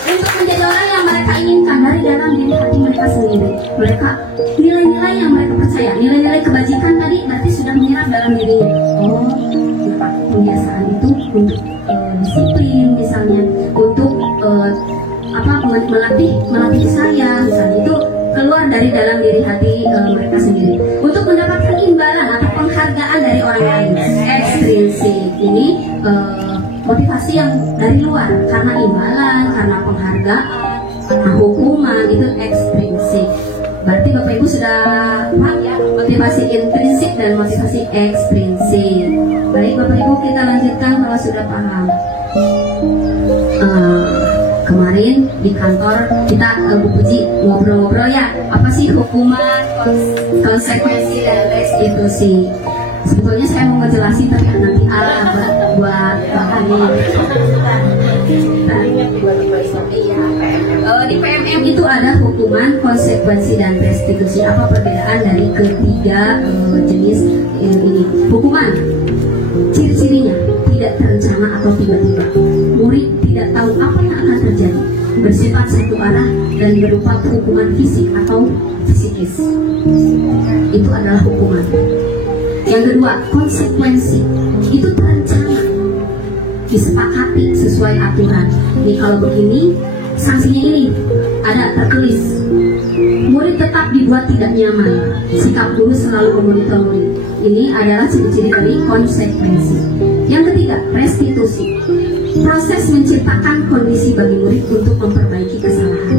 Untuk menjadi orang yang mereka inginkan dari dalam diri hati mereka sendiri. Mereka nilai-nilai yang mereka percaya, nilai-nilai kebajikan tadi berarti sudah menyerap dalam dirinya. Oh, kebiasaan itu untuk disiplin misalnya, untuk melatih saya misalnya, itu keluar dari dalam diri hati mereka sendiri. Untuk mendapatkan imbalan atau penghargaan dari orang lain, ekstrinsik. Ini motivasi yang dari luar, karena imbalan, karena penghargaan, karena hukuman, itu ekstrinsik. Berarti Bapak Ibu sudah paham ya motivasi intrinsik dan motivasi ekstrinsik. Baik Bapak Ibu, kita lanjutkan kalau sudah paham. Kemarin di kantor kita Bu Puji ngobrol-ngobrol ya, apa sih hukuman, konsekuensi dan restitusi. Sebetulnya saya mau ngejelasin tapi nanti buat ini. Di PMM itu ada hukuman, konsekuensi dan restitusi. Apa perbedaan dari ketiga jenis ini? Hukuman, ciri-cirinya tidak terencana atau tiba-tiba. Murid tidak tahu apa yang akan terjadi, bersifat satu arah dan berupa hukuman fisik atau psikis. Itu adalah hukuman. Yang kedua, konsekuensi. Itu terencana, disepakati sesuai aturan. Ini kalau begini, sanksinya ini ada tertulis. Murid tetap dibuat tidak nyaman. Sikap guru selalu memonitor murid. Ini adalah ciri-ciri dari konsekuensi. Yang ketiga, restitusi. Proses menciptakan kondisi bagi murid untuk memperbaiki kesalahan.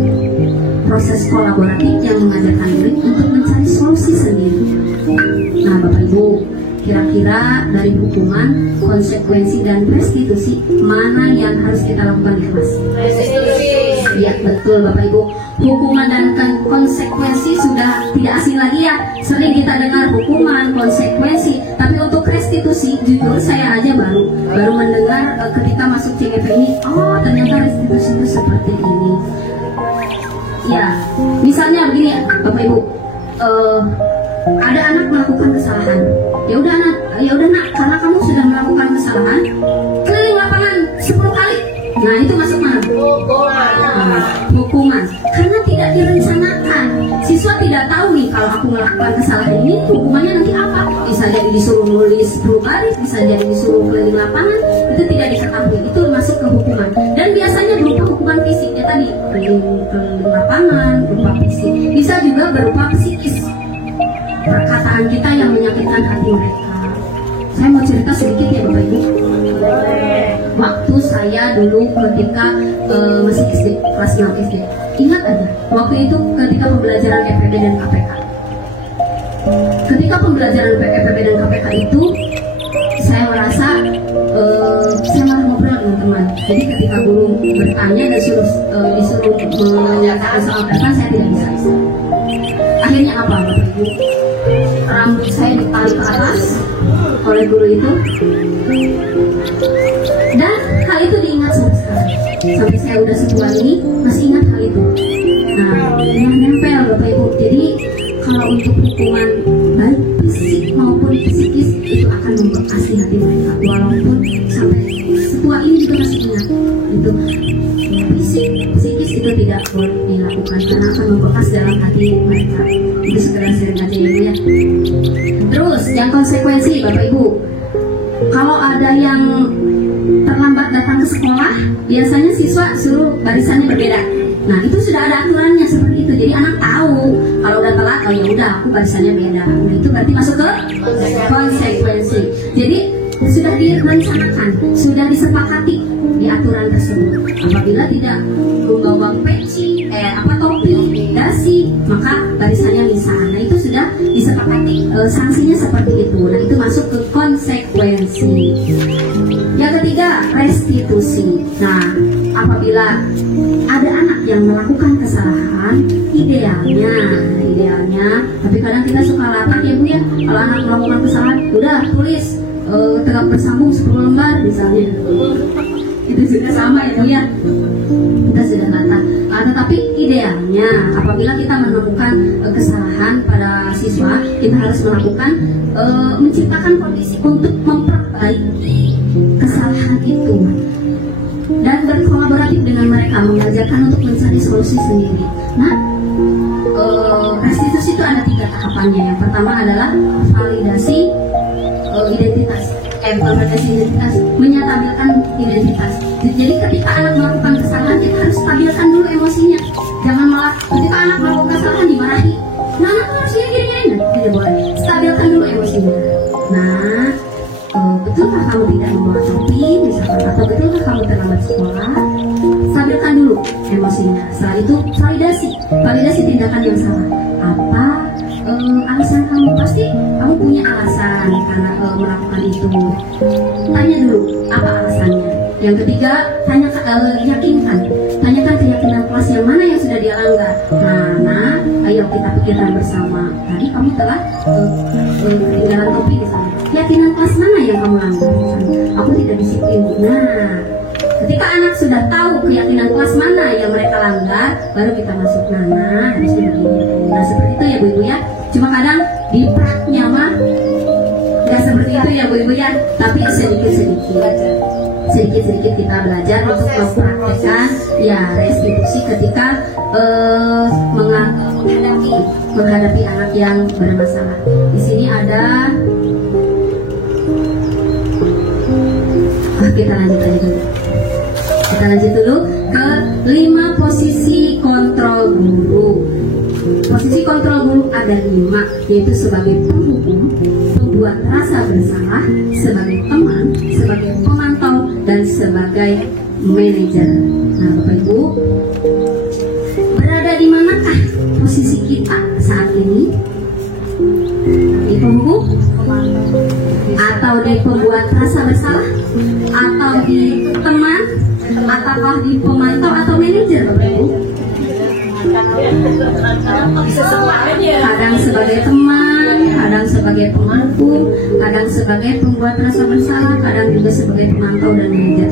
Proses kolaboratif yang mengajarkan murid untuk mencari solusi sendiri. Nah Bapak Ibu, kira-kira dari hukuman, konsekuensi, dan restitusi, mana yang harus kita lakukan di kelas? Restitusi. Ya betul Bapak Ibu. Hukuman dan konsekuensi sudah tidak asing lagi ya. Sering kita dengar hukuman, konsekuensi. Tapi untuk restitusi, jujur saya aja baru mendengar ketika masuk CGP ini. Oh ternyata restitusi itu seperti ini. Ya, misalnya begini ya Bapak Ibu. Ada anak melakukan kesalahan. Ya udah nak, karena kamu sudah melakukan kesalahan, keliling lapangan 10 kali. Nah itu masuk mana? Hukuman. Karena tidak direncanakan. Siswa tidak tahu nih kalau aku melakukan kesalahan ini hukumannya nanti apa. Bisa jadi disuruh nulis 10 baris, bisa jadi disuruh keliling lapangan. Itu tidak diketahui. Itu masuk ke hukuman. Dan biasanya berupa hukuman fisik ya tadi, keliling lapangan berupa fisik. Bisa juga berupa psikis. Perkataan kita yang menyakitkan hati mereka. Saya mau cerita sedikit ya Bapak Ibu. Waktu saya dulu ketika masih SD, kelas 6 SD. Ingat aja, waktu itu ketika pembelajaran EPB dan KPK. Ketika pembelajaran EPB dan KPK itu, saya merasa saya malah ngobrol dengan teman. Jadi ketika guru bertanya dan disuruh menyatakan soal mereka, saya tidak bisa. Akhirnya apa Bapak Ibu? Rambut saya ditarik ke atas oleh guru itu, dan hal itu diingat sampai sekarang. Sampai saya udah setua ini masih ingat hal itu. Nah, yang nempel Bapak Ibu. Jadi kalau untuk hukuman baik fisik maupun psikis itu akan membekas di hati mereka. Walaupun sampai setua ini juga masih ingat. Itu psikis itu tidak boleh dilakukan karena akan membekas dalam hati mereka. Itu sekedar sering aja ya. Terus yang konsekuensi Bapak Ibu, kalau ada yang terlambat datang ke sekolah, biasanya siswa suruh barisannya berbeda. Nah itu sudah ada aturannya seperti itu. Jadi anak tahu kalau udah telat, oh ya udah aku barisannya beda. Nah, itu berarti masuk ke konsekuensi. Jadi sudah direncanakan, sudah disepakati di aturan tersebut. Apabila tidak membawa peci, topi, dasi, maka barisannya misah. Nah itu sudah disepakati, sanksinya seperti itu. Nah itu masuk ke konsekuensi. Yang ketiga ketiga, restitusi. Nah, apabila ada anak yang melakukan kesalahan, idealnya, tapi kadang kita suka latah ya Bu ya, kalau anak melakukan kesalahan, udah tulis tegak bersambung 10 lembar misalnya. Itu sudah sama ya Bu ya, kita sudah latah. Tetapi idealnya apabila kita menemukan kesalahan pada siswa, kita harus melakukan menciptakan kondisi untuk memperbaiki kesalahan itu dan berkolaboratif dengan mereka, mengajarkan untuk mencari solusi sendiri. Nah, restitusi itu ada 3 tahapannya. Yang pertama adalah validasi identitas, validasi identitas, menyatakan identitas. Jadi ketika anak melakukan kesalahan, kita harus stabilkan dulu emosinya. Jangan malah ketika anak melakukan kesalahan dimarahi. Nah, anak harus gini, tidak boleh. Stabilkan dulu emosinya. Nah, betulkah kamu tidak membawa topi misalkan, atau betulkah kamu terlambat sekolah? Stabilkan dulu emosinya. Setelah itu validasi tindakan yang salah. Apa alasan kamu? Pasti kamu punya alasan karena melakukan itu. Tanya dulu apa alasannya. Yang ketiga, tanyakan keyakinan kelas yang mana yang sudah dia langgar. Nah, ayo kita pikirkan bersama. Tadi kamu telah ketinggalan topi misalnya. Keyakinan kelas mana yang kamu langgar? Aku tidak disiplin. Nah, ketika anak sudah tahu keyakinan kelas mana yang mereka langgar, baru kita masuk. Nah, harusnya begini. Nah, seperti itu ya Bu Ibu ya. Cuma kadang di praknya mah nggak seperti itu ya Bu Ibu ya. Tapi sedikit kita belajar untuk mempraktekkan ya restitusi ketika menghadapi anak yang bermasalah. Di sini ada kita lanjut dulu ke 5 posisi kontrol guru. Posisi kontrol guru ada 5, yaitu sebagai penghukum, pembuat rasa bersalah, sebagai teman, sebagai pemantau, dan sebagai manajer. Nah, Bapak Ibu, berada di manakah posisi kita saat ini? Di penghukum, atau di pembuat rasa bersalah, atau di teman, ataukah di pemantau atau manajer, Bapak Ibu? Kadang sebagai teman, kadang sebagai pemangku, kadang sebagai pembuat rasa bersalah, kadang juga sebagai pemantau dan manajer.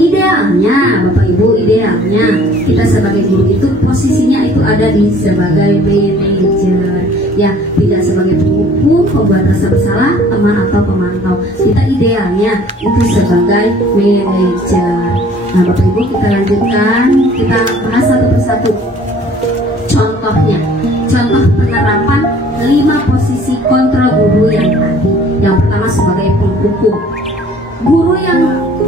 Idealnya, Bapak Ibu, idealnya kita sebagai guru itu posisinya itu ada di sebagai manajer, ya, tidak sebagai penghukum, pembuat rasa bersalah, teman atau pemantau. Kita idealnya itu sebagai manajer. Nah, Bapak Ibu, kita lanjutkan, kita bahas satu persatu. Contohnya, contoh penerapan 5 posisi kontrol guru yang tadi. Yang pertama sebagai penghukum. Guru yang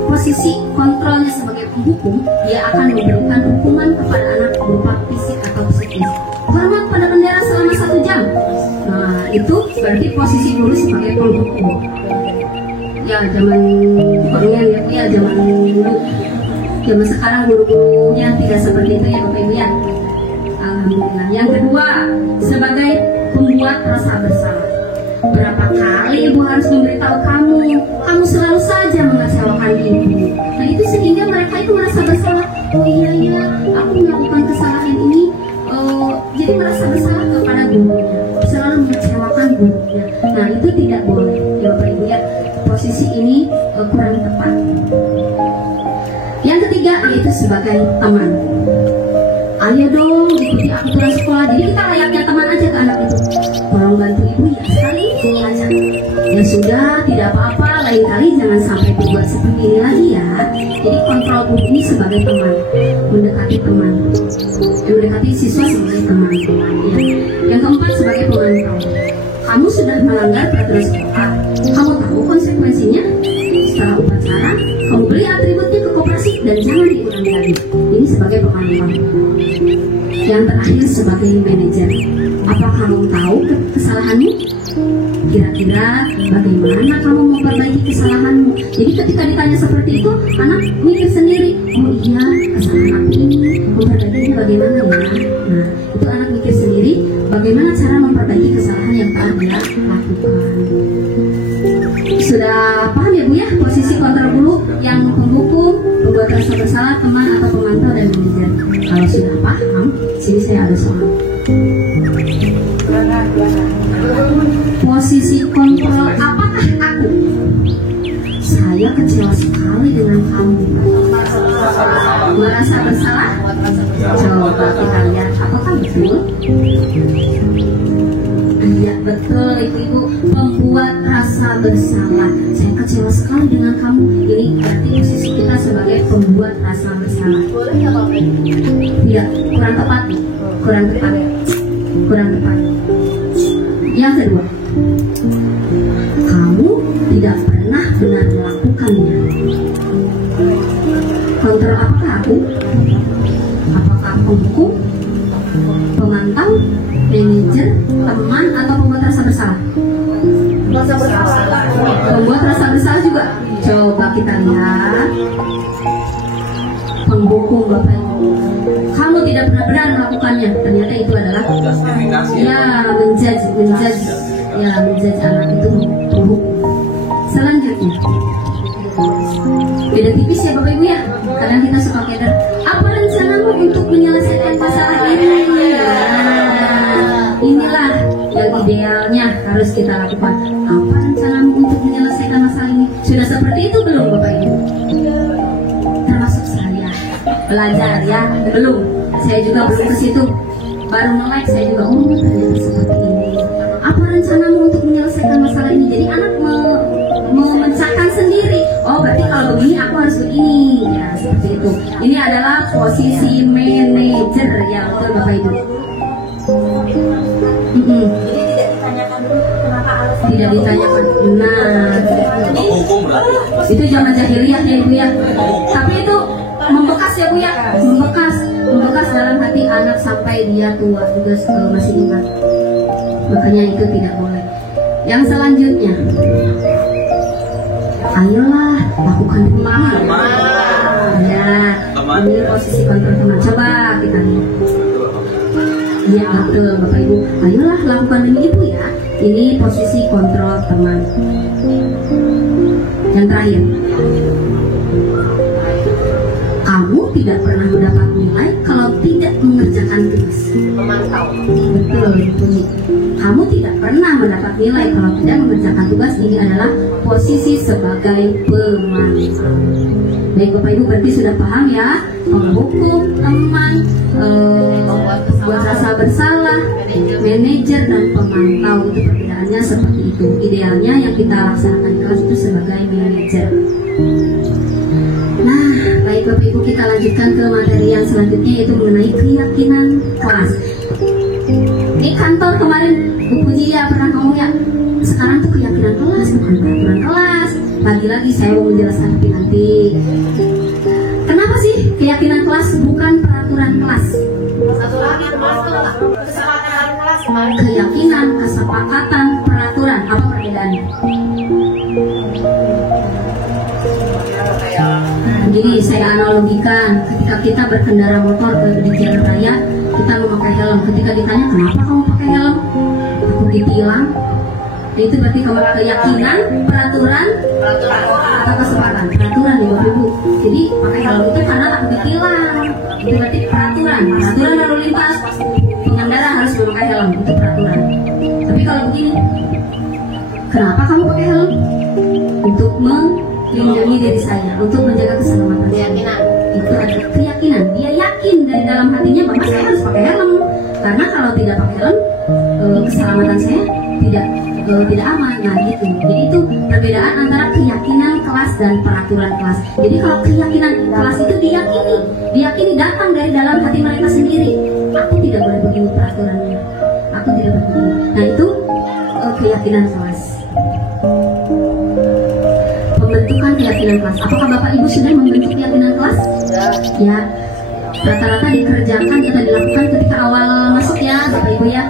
posisi kontrolnya sebagai penghukum, dia akan memberikan hukuman kepada anak berupa fisik atau psikis. Hormat pada bendera selama 1 jam. Nah, itu berarti posisi guru sebagai penghukum. Ya, zaman dulu. Zaman sekarang guru-gurunya tidak seperti itu ya Bapak Ibu ya. Alhamdulillah. Yang kedua, sebagai pembuat rasa bersalah. Berapa kali Ibu harus memberitahu kamu selalu saja mengecewakan Ibu. Nah, itu sehingga mereka itu merasa bersalah. Oh iya, aku melakukan kesalahan ini, jadi merasa bersalah kepada gurunya, selalu mengecewakan gurunya. Nah, itu tidak boleh ya Bapak Ibu ya. Posisi ini kurang tepat. Yang ketiga yaitu sebagai teman. Ayo dong ikuti aturan sekolah. Jadi kita layaknya teman aja ke anak itu. Tolong bantu Ibu ya, sekali ini aja. Ya sudah, tidak apa-apa. Lain kali jangan sampai dibuat seperti ini lagi ya. Jadi kontrol guru ini sebagai teman, mendekati teman, mendekati siswa sebagai teman. Ya. Yang keempat sebagai pemantau. Kamu sudah melanggar peraturan sekolah. Kamu tahu konsekuensinya. Setelah upacara, kamu beli atributnya ke koperasi dan jangan diulangi lagi. Ini sebagai pemantau. Yang terakhir sebagai manajer. Apa kamu tahu kesalahanmu? Kira-kira bagaimana kamu memperbaiki kesalahanmu? Jadi ketika ditanya seperti itu, anak mikir sendiri. Oh iya, kesalahan aku ini memperbaikinya bagaimana ya? Nah, itu anak mikir sendiri bagaimana cara memperbaiki kesalahan yang telah dia lakukan. Sudah paham ya Bu ya posisi kontrol guru? yang pembuku, pembuat rasa bersalah, teman atau pemantau dan manajer. Kalau sudah paham, sini saya ada soal. Posisi kontrol apakah aku? Saya kecewa sekali dengan kamu. Merasa bersalah? Coba kita lihat apakah betul? Iya betul ibu, pembuat rasa bersalah. Saya kecewa sekali dengan kamu. Ini berarti posisi kita sebagai pembuat rasa bersalah. Boleh nggak Pak? Tidak, kurang tepat. Kurang tepat. Kurang tepat. Yang kedua, kamu tidak pernah benar melakukannya. Kontrol apakah aku? Apakah pembuku, pemantau, manajer, teman, atau pembuat rasa bersalah? Rasa bersalah. Pembuat rasa bersalah juga. Coba kita lihat. Pembuku Bapak Ibu. Kamu tidak benar-benar melakukannya. Ternyata itu adalah menjudge anak itu pembuku. Selanjutnya, beda tipis ya Bapak Ibu ya. Kadang kita suka keder. Apa rencanamu untuk menyelesaikan masalah ini? Inilah yang idealnya harus kita lakukan. Apa rencanamu untuk menyelesaikan masalah ini? Sudah seperti itu belum Bapak Ibu? Termasuk saya belajar ya, belum. Saya juga belum ke situ. Baru melek saya juga ternyata seperti ini. Apa rencanamu untuk menyelesaikan masalah ini? Jadi anak memecahkan sendiri. Oh berarti kalau begini aku harus begini. Ya seperti itu. Ini adalah posisi manajer ya betul Bapak Ibu. Jadi tidak ditanyakan dulu kenapa alasan. Tidak ditanyakan. Nah, Hukum berarti. itu zaman jahiliyah ya Ibu ya. Tapi itu membekas ya Bu ya, membekas dalam hati anak sampai dia tua juga masih ingat. Makanya itu tidak boleh. Yang selanjutnya, ayolah lakukan teman. Ya, ini posisi kontrol teman. Coba kita lihat. Iya betul Bapak Ibu. Ayolah lakukan demi ibu ya. Ini posisi kontrol teman. Yang terakhir, kamu tidak pernah mendapat nilai kalau tidak mengerjakan tugas. Memantau. Betul, betul. Kamu tidak pernah mendapat nilai kalau tidak mengerjakan tugas. Ini adalah posisi sebagai pemantau. Baik Bapak Ibu berarti sudah paham ya. Penghukum, teman, pembuat rasa bersalah, manajer dan pemantau. Itu perbedaannya seperti itu. Idealnya yang kita laksanakan di kelas itu sebagai manajer. Nah, baik Bapak Ibu kita lanjutkan ke materi yang selanjutnya yaitu mengenai keyakinan kelas. Di kantor kemarin Bu Pujiya pernah ngomong ya, sekarang tuh keyakinan kelas bukan peraturan kelas. Lagi-lagi saya mau menjelaskan tapi nanti. Kenapa sih keyakinan kelas bukan peraturan kelas? Satu lagi termasuk kesepakatan kelas. Keyakinan, kesepakatan, peraturan. Apa perbedaannya? Jadi saya analogikan ketika kita berkendara motor di jalan raya, kita memakai helm. Ketika ditanya kenapa kamu pakai helm, aku ditilang. Itu berarti keyakinan, peraturan, atau kesepakatan. Peraturan ya Bapak Ibu. Jadi pakai helm itu karena aku ditilang. Itu berarti peraturan. Peraturan lalu lintas, pengendara harus memakai helm. Itu peraturan. Tapi kalau begini, kenapa kamu pakai helm? Untuk melindungi diri saya, untuk menjaga keselamatan. Keyakinan. Itu adalah keyakinan. Dia yakin dari dalam hatinya bahwa saya harus pakai helm. Karena kalau tidak pakai helm, keselamatan saya tidak aman. Nah gitu. Jadi itu perbedaan antara keyakinan kelas dan peraturan kelas. Jadi kalau keyakinan kelas itu diyakini datang dari dalam hati mereka sendiri. Aku tidak boleh begini peraturannya. Aku tidak boleh begini. Nah itu keyakinan kelas. Pembentukan keyakinan kelas. Apakah Bapak Ibu sudah membentuk keyakinan kelas? Ya. Rata-rata dikerjakan atau dilakukan ketika awal masuk ya Bapak Ibu ya.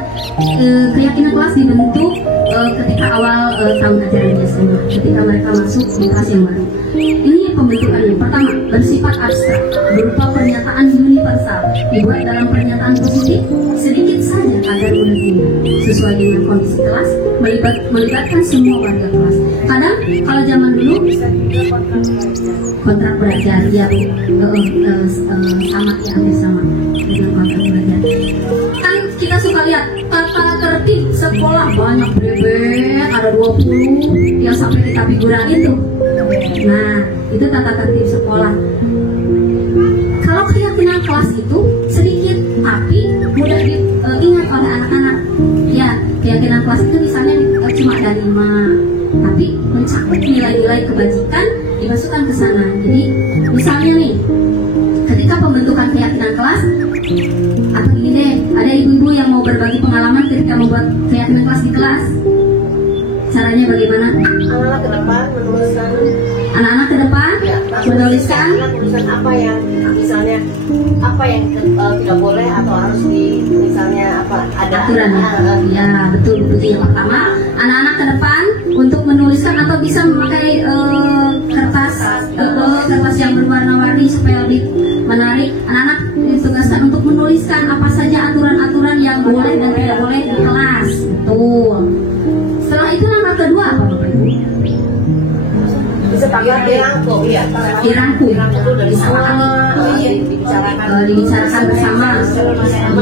Keyakinan kelas dibentuk ketika awal tahun ajaran SMA, ketika mereka masuk di kelas yang baru. Ini pembentukannya. Pertama, bersifat abstrak, berupa pernyataan universal, dibuat dalam pernyataan positif sedikit saja agar mudah diingat, sesuai dengan kondisi kelas, melibatkan semua warga kelas. Kadang kalau zaman dulu kontrak belajar ya sama ya hampir sama dengan kontrak belajar. Kan kita suka lihat tata tertib sekolah banyak bebek, ada 20 yang sampai kita figuran itu. Nah, itu tata tertib sekolah. Kalau keyakinan kelas itu sedikit tapi mudah diingat oleh anak-anak. Ya, keyakinan kelas itu misalnya cuma ada 5, tapi mencakup nilai-nilai kebajikan dimasukkan ke sana. Jadi, misalnya nih, ketika pembentukan keyakinan kelas, atau gini deh, ada ibu-ibu yang mau berbagi pengalaman ketika membuat keyakinan kelas di kelas. Caranya bagaimana? Anak-anak ke depan menuliskan. Anak-anak ke depan menuliskan apa yang misalnya apa yang tidak boleh atau harus di misalnya apa ada aturan ya betul. Yang pertama, anak-anak ke depan untuk menuliskan atau bisa memakai kertas yang berwarna-warni supaya lebih menarik. Anak-anak ditugaskan untuk menuliskan apa saja aturan-aturan yang boleh dan tidak boleh di kelas. Betul. Setelah itu langkah kedua apa Bapak Ibu? dirangkum ya, Dirangkum dari disepakati, dibicarakan bersama.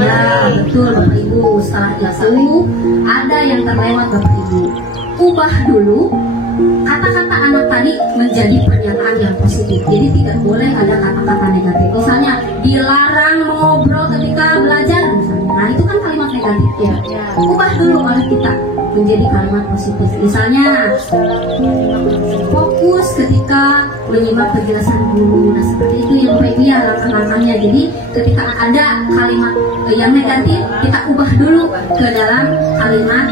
Ya betul Bapak Ibu. Setelah itu ada yang terlewat Bapak Ibu. Ubah dulu kata-kata anak tadi menjadi pernyataan yang positif. Jadi tidak boleh ada kata-kata negatif. Misalnya dilarang mengobrol ketika belajar misalnya. Nah itu kan kalimat negatif ya. Ubah dulu oleh kita menjadi kalimat positif. Misalnya fokus ketika menyimak penjelasan guru. Nah seperti itu yang Bapak Ibu ya langkah-langkahnya. Jadi ketika ada kalimat yang negatif, kita ubah dulu ke dalam kalimat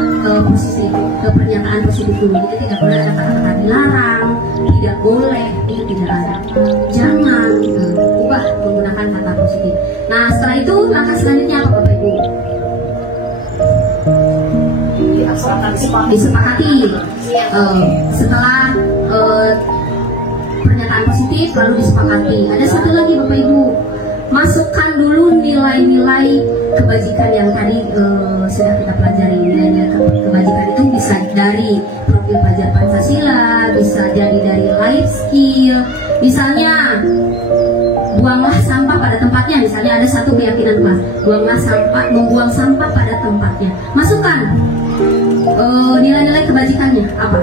positif, ke pernyataan positif dulu. Jadi tidak boleh ada kata-kata dilarang, tidak boleh, itu tidak ada. Jangan ubah menggunakan kata positif. Nah setelah itu langkah selanjutnya apa Bapak Ibu? Disepakati. Setelah pernyataan positif lalu disepakati. Ada satu lagi Bapak Ibu, masukkan dulu nilai-nilai kebajikan yang tadi sudah kita pelajari. Nilai-nilai kebajikan itu bisa dari profil pelajar Pancasila, bisa jadi dari life skill. Misalnya buanglah sampah pada tempatnya. Misalnya ada satu keyakinan kelas, membuang sampah pada tempatnya. Masukkan nilai-nilai kebajikannya apa?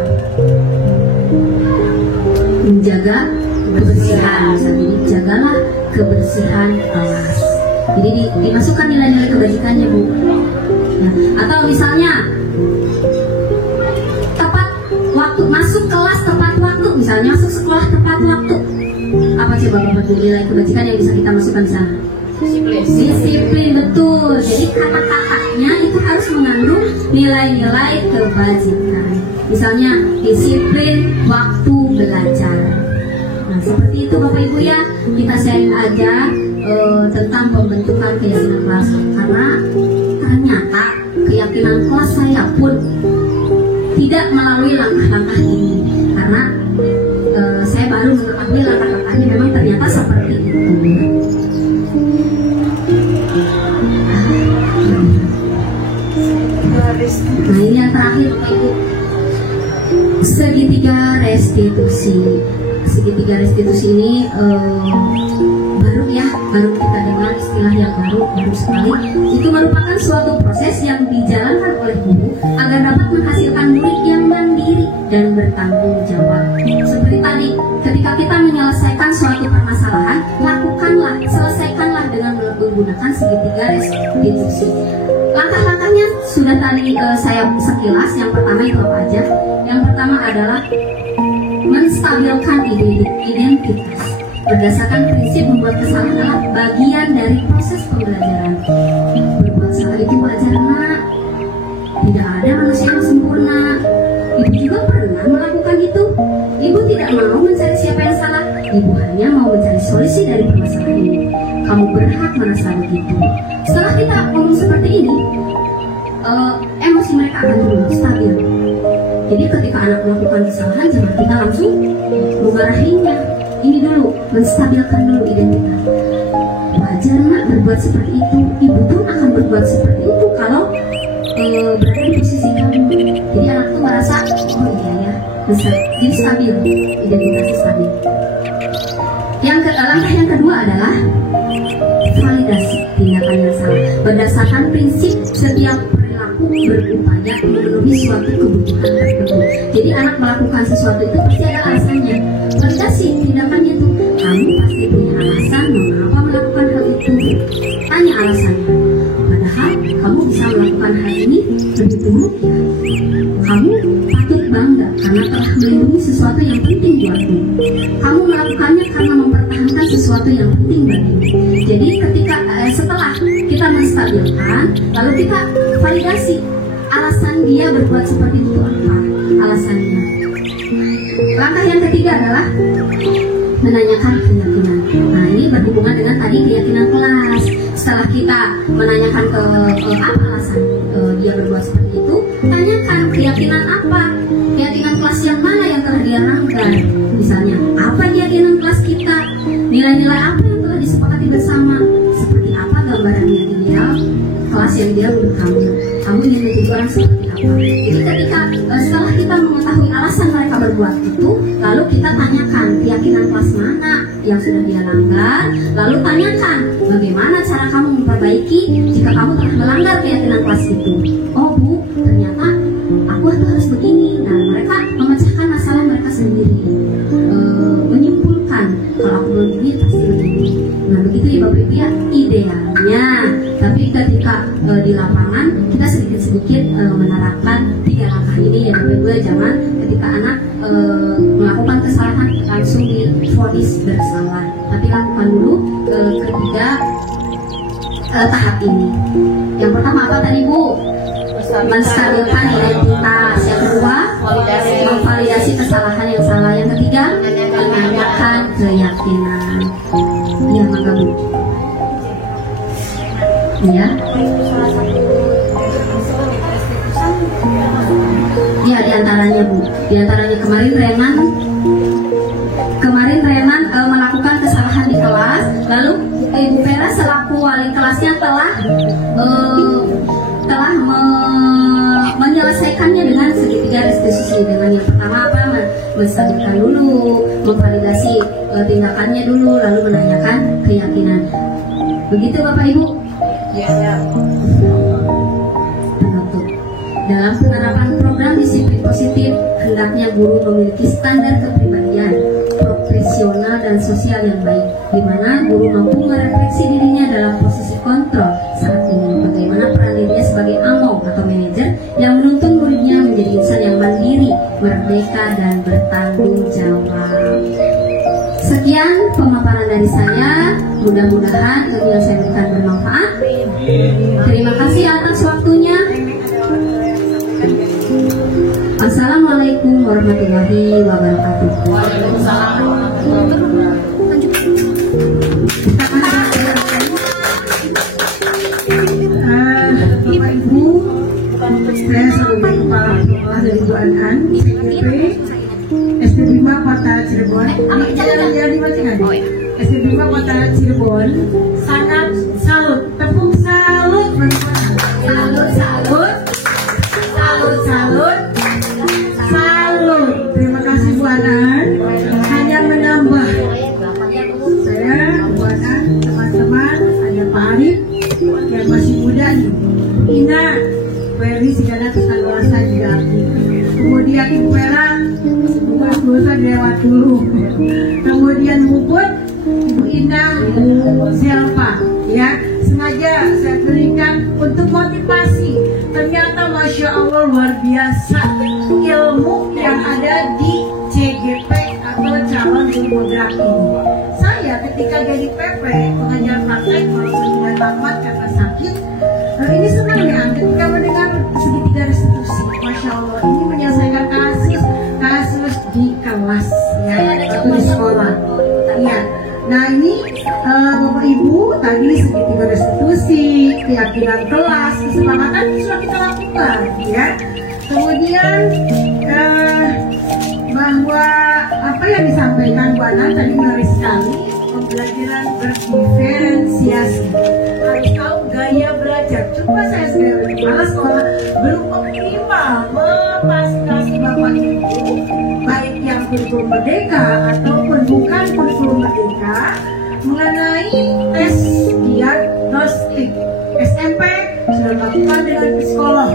Menjaga kebersihan. Misalnya jagalah kebersihan kelas. Jadi dimasukkan nilai-nilai kebajikannya Bu. Nah, atau misalnya tepat waktu, masuk kelas tepat waktu. Misalnya masuk sekolah tepat waktu. Apa coba Bapak nilai kebajikan yang bisa kita masukkan di sana? Disiplin, betul. Jadi kata-katanya itu harus mengandung nilai-nilai kebajikan. Misalnya disiplin waktu belajar. Nah seperti itu Bapak Ibu ya. Kita sharing aja tentang pembentukan keyakinan kelas. Karena ternyata keyakinan kelas saya pun tidak melalui langkah-langkah ini. Karena saya baru mengetahui langkah-langkahnya memang ternyata seperti itu. Nah ini yang terakhir Bapak Ibu, segitiga restitusi. Segitiga restitusi ini baru kita dengar istilah yang baru sekali. Itu merupakan suatu proses yang dijalankan oleh guru agar dapat menghasilkan murid yang mandiri dan bertanggung jawab. Seperti tadi, ketika kita menyelesaikan suatu permasalahan, selesaikanlah dengan menggunakan segitiga restitusi. Langkah-langkahnya sudah tadi saya sekilas. Yang pertama itu apa aja? Yang pertama adalah menstabilkan identitas. Berdasarkan prinsip membuat kesalahan adalah bagian dari proses pembelajaran. Berbuat salah itu wajar nak. Tidak ada manusia yang sempurna. Ibu juga pernah melakukan itu. Ibu tidak mau mencari siapa yang salah. Ibu hanya mau mencari solusi dari permasalahan ini. Kamu berhak merasa begitu. Setelah kita ngomong seperti ini, emosi mereka akan turun, stabil. Jadi ketika anak melakukan kesalahan, jangan kita langsung memarahinya. Ini dulu, menstabilkan dulu identitas. Wajar nak berbuat seperti itu. Ibu pun akan berbuat seperti itu kalau berada di posisi kamu. Jadi anak tuh merasa, oh iya ya, jadi stabil, identitasnya stabil. Langkah yang kedua adalah validasi tindakan yang salah berdasarkan prinsip setiap perilaku berupaya memenuhi suatu kebutuhan tertentu. Jadi anak melakukan sesuatu itu pasti ada alasannya. Validasi tindakannya itu, kamu pasti punya alasan mengapa melakukan hal itu. Tanya alasannya. Padahal kamu bisa melakukan hal ini lebih dulu ya. Kamu patut bangga karena telah melindungi sesuatu yang penting buatmu. Kamu melakukannya karena mempertahankan sesuatu yang penting bagimu. Jadi ketika setelah kita menstabilkan, lalu kita validasi alasan dia berbuat seperti itu apa alasannya. Langkah yang ketiga adalah menanyakan keyakinan. Nah, ini berhubungan dengan tadi keyakinan kelas. Setelah kita menanyakan apa alasan dia berbuat seperti itu, tanyakan keyakinan apa, keyakinan kelas yang mana yang telah dia langgar. Misalnya, apa keyakinan kelas kita, nilai-nilai apa yang telah disepakati bersama, seperti apa gambarannya ideal kelas yang dia menurut kamu ingin menjadi orang seperti apa. Jadi ketika setelah kita mengetahui alasan mereka berbuat itu, lalu kita tanyakan keyakinan kelas mana yang sudah dia langgar, lalu tanyakan bagaimana cara kamu memperbaiki jika kamu telah melanggar keyakinan kelas itu. Oh Bu, ternyata aku harus begini. Nah, mereka memecahkan masalah mereka sendiri, menyimpulkan kalau aku begini pasti begini. Nah, begitu ya Bapak Ibu ya idealnya. Tapi ketika di lapangan kita sedikit-sedikit menerapkan 3 langkah ini ya Bapak Ibu. Jangan ketika anak melakukan kesalahan langsung divonis bersalah, tapi lakukan dulu ketiga tahap ini. Yang pertama apa tadi Bu? Menstabilkan identitas. Yang kedua, memvalidasi kesalahan yang salah. Yang ketiga, menanyakan keyakinan. Ya, maka Bu. Ya. Ya, diantaranya Bu. Diantaranya kemarin Reman melakukan kesalahan di kelas, lalu Ibu Vera selaku wali kelasnya telah menyelesaikannya dengan segitiga restitusi. Dengan yang pertama apa? Menstabilkan dulu, memvalidasi tindakannya dulu, lalu menanyakan keyakinan. Begitu Bapak Ibu? Ya. Penutup. Dalam penerapan program disiplin positif, hendaknya guru memiliki standar kepribadian profesional dan sosial yang baik, di mana guru mampu merefleksi dirinya dalam posisi kontrol saat ini. Bagaimana peran dirinya sebagai among atau manajer yang menuntun muridnya menjadi insan yang mandiri, merdeka dan bertanggung jawab. Sekian pemaparan dari saya. Mudah-mudahan ilmu yang saya berikan bermanfaat. Terima kasih atas waktunya. Assalamualaikum warahmatullahi wabarakatuh. Waalaikumsalam warahmatullahi wabarakatuh. Bapak Ibu, saya sebagai kepala sekolah dari Bu Anan, SDP SD 5 Kota Cirebon. SD 5 Kota Cirebon sangat salut, tepung salut, salut. Terima kasih Bu Anan. Hanya menambah saya, Bu Anan, teman-teman, ada Pak Arif yang masih muda nih, Ina, Ferry segala tukang luasa juga. Kemudian Ibu Perang, dosa lewat dulu. Kemudian Muput, Ibu Indah, Bu Selva, ya. Sengaja saya berikan untuk motivasi. Ternyata Masya Allah luar biasa ilmu yang ada di CGP atau calon ilmugrafi. Saya ketika jadi PP pengajar praktek walaupun sudah tamat karena sakit, ini senang ya ketika mendengar segitiga restitusi. Masya Allah, ini menyelesaikan kasus di kelas ya, atau di sekolah. Iya. Nah ini Bapak Ibu tadi segitiga restitusi, keyakinan kelas, kesepakatan sudah kita lakukan ya. Kemudian bahwa apa yang disampaikan Bu Anan tadi menarik sekali, pembelajaran berdiferensiasi, harus tahu gaya belajar. Coba saya sebagai kepala sekolah belum optimal memfasilitasi Bapak Ibu kurikulum merdeka ataupun bukan kurikulum merdeka mengenai tes diagnostik. SMP sudah melakukan dengan psikolog.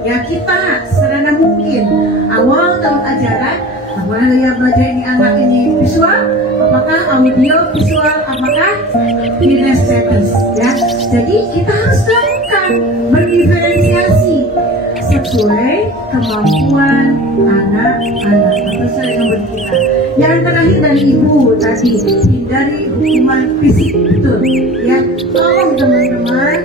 Ya kita serana mungkin awal tahun ajaran, apakah yang belajar ini anak ini visual, apakah audio visual, apakah kinestetis, ya. Jadi kita harus lakukan berdiferensiasi sesuai kemampuan anak-anak atau sesuai dengan kita. Yang terakhir dari ibu tadi, hindari hukuman fisik, betul, ya. Tolong teman-teman,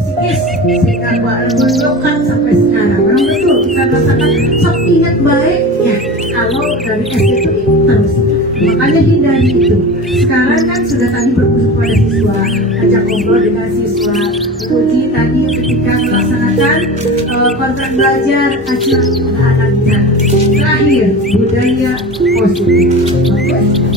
psikis sehingga berdokan sampai sekarang. Memang betul kita rasakan sok ingat baik ya kalau dari SD itu terus. Makanya hindari itu. Sekarang kan sudah tadi berkumpul pada siswa, ajak ngobrol dengan siswa. Uji tadi ketika melaksanakan kontrak belajar, ajak anak-anaknya. Terakhir, budaya positif.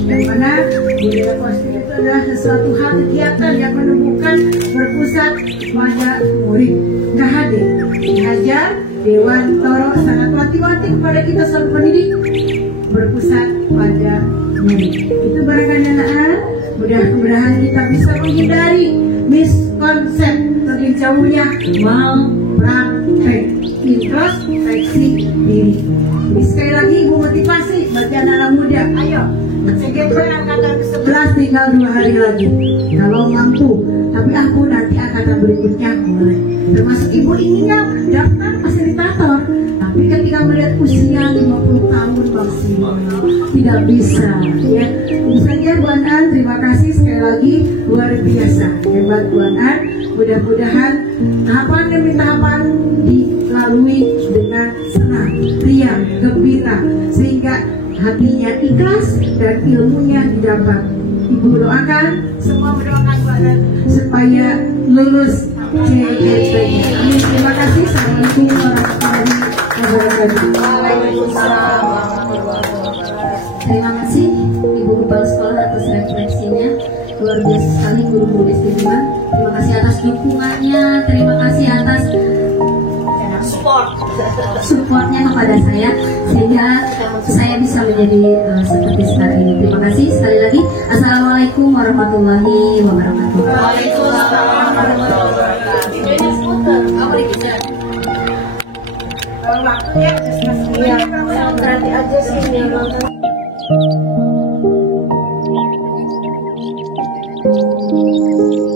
Yang mana budaya positif itu adalah sesuatu hal kegiatan yang menumbuhkan berpusat pada murid. KHD, mengajar, Dewan Toro sangat wanti-wanti kepada kita seluruh pendidik berpusat pada murid. Itu barangkali anak-anak, mudah-mudahan kita bisa menghindari miskonsep lebih jauhnya malpraktek, introspeksi diri. Jadi sekali lagi ibu motivasi bagi anak-anak muda, ayo CGP angkatan ke-11 tinggal 2 hari lagi kalau mampu, tapi aku nanti angkatan berikutnya boleh. Termasuk ibu inginnya daftar fasilitator, tapi ketika melihat usia 50 tahun maksimal tidak bisa, ya. Itu saja Bu An, terima kasih sekali lagi, luar biasa hebat Bu An. Mudah-mudahan tahapan demi tahapan dilalui dengan senang, riang, gembira, sehingga hatinya ikhlas dan ilmunya didapat. Ibu doakan, semua mendoakan Bu An supaya lulus CGP. Amin. Terima kasih. Assalamualaikum warahmatullahi wabarakatuh. Waalaikumsalam warahmatullahi wabarakatuh. Terima kasih Ibu Kepala Sekolah atas refleksinya. Luar biasa sekali guru-guru istimewa. Terima kasih atas dukungannya. Terima kasih atas supportnya kepada saya sehingga saya bisa menjadi seperti sekarang ini. Terima kasih sekali lagi. Assalamualaikum warahmatullahi wabarakatuh. Waalaikumsalam warahmatullahi wabarakatuh. Videonya seputar. Apa dikejar? Waktunya Iya, berarti aja sih yang nonton. Thank you.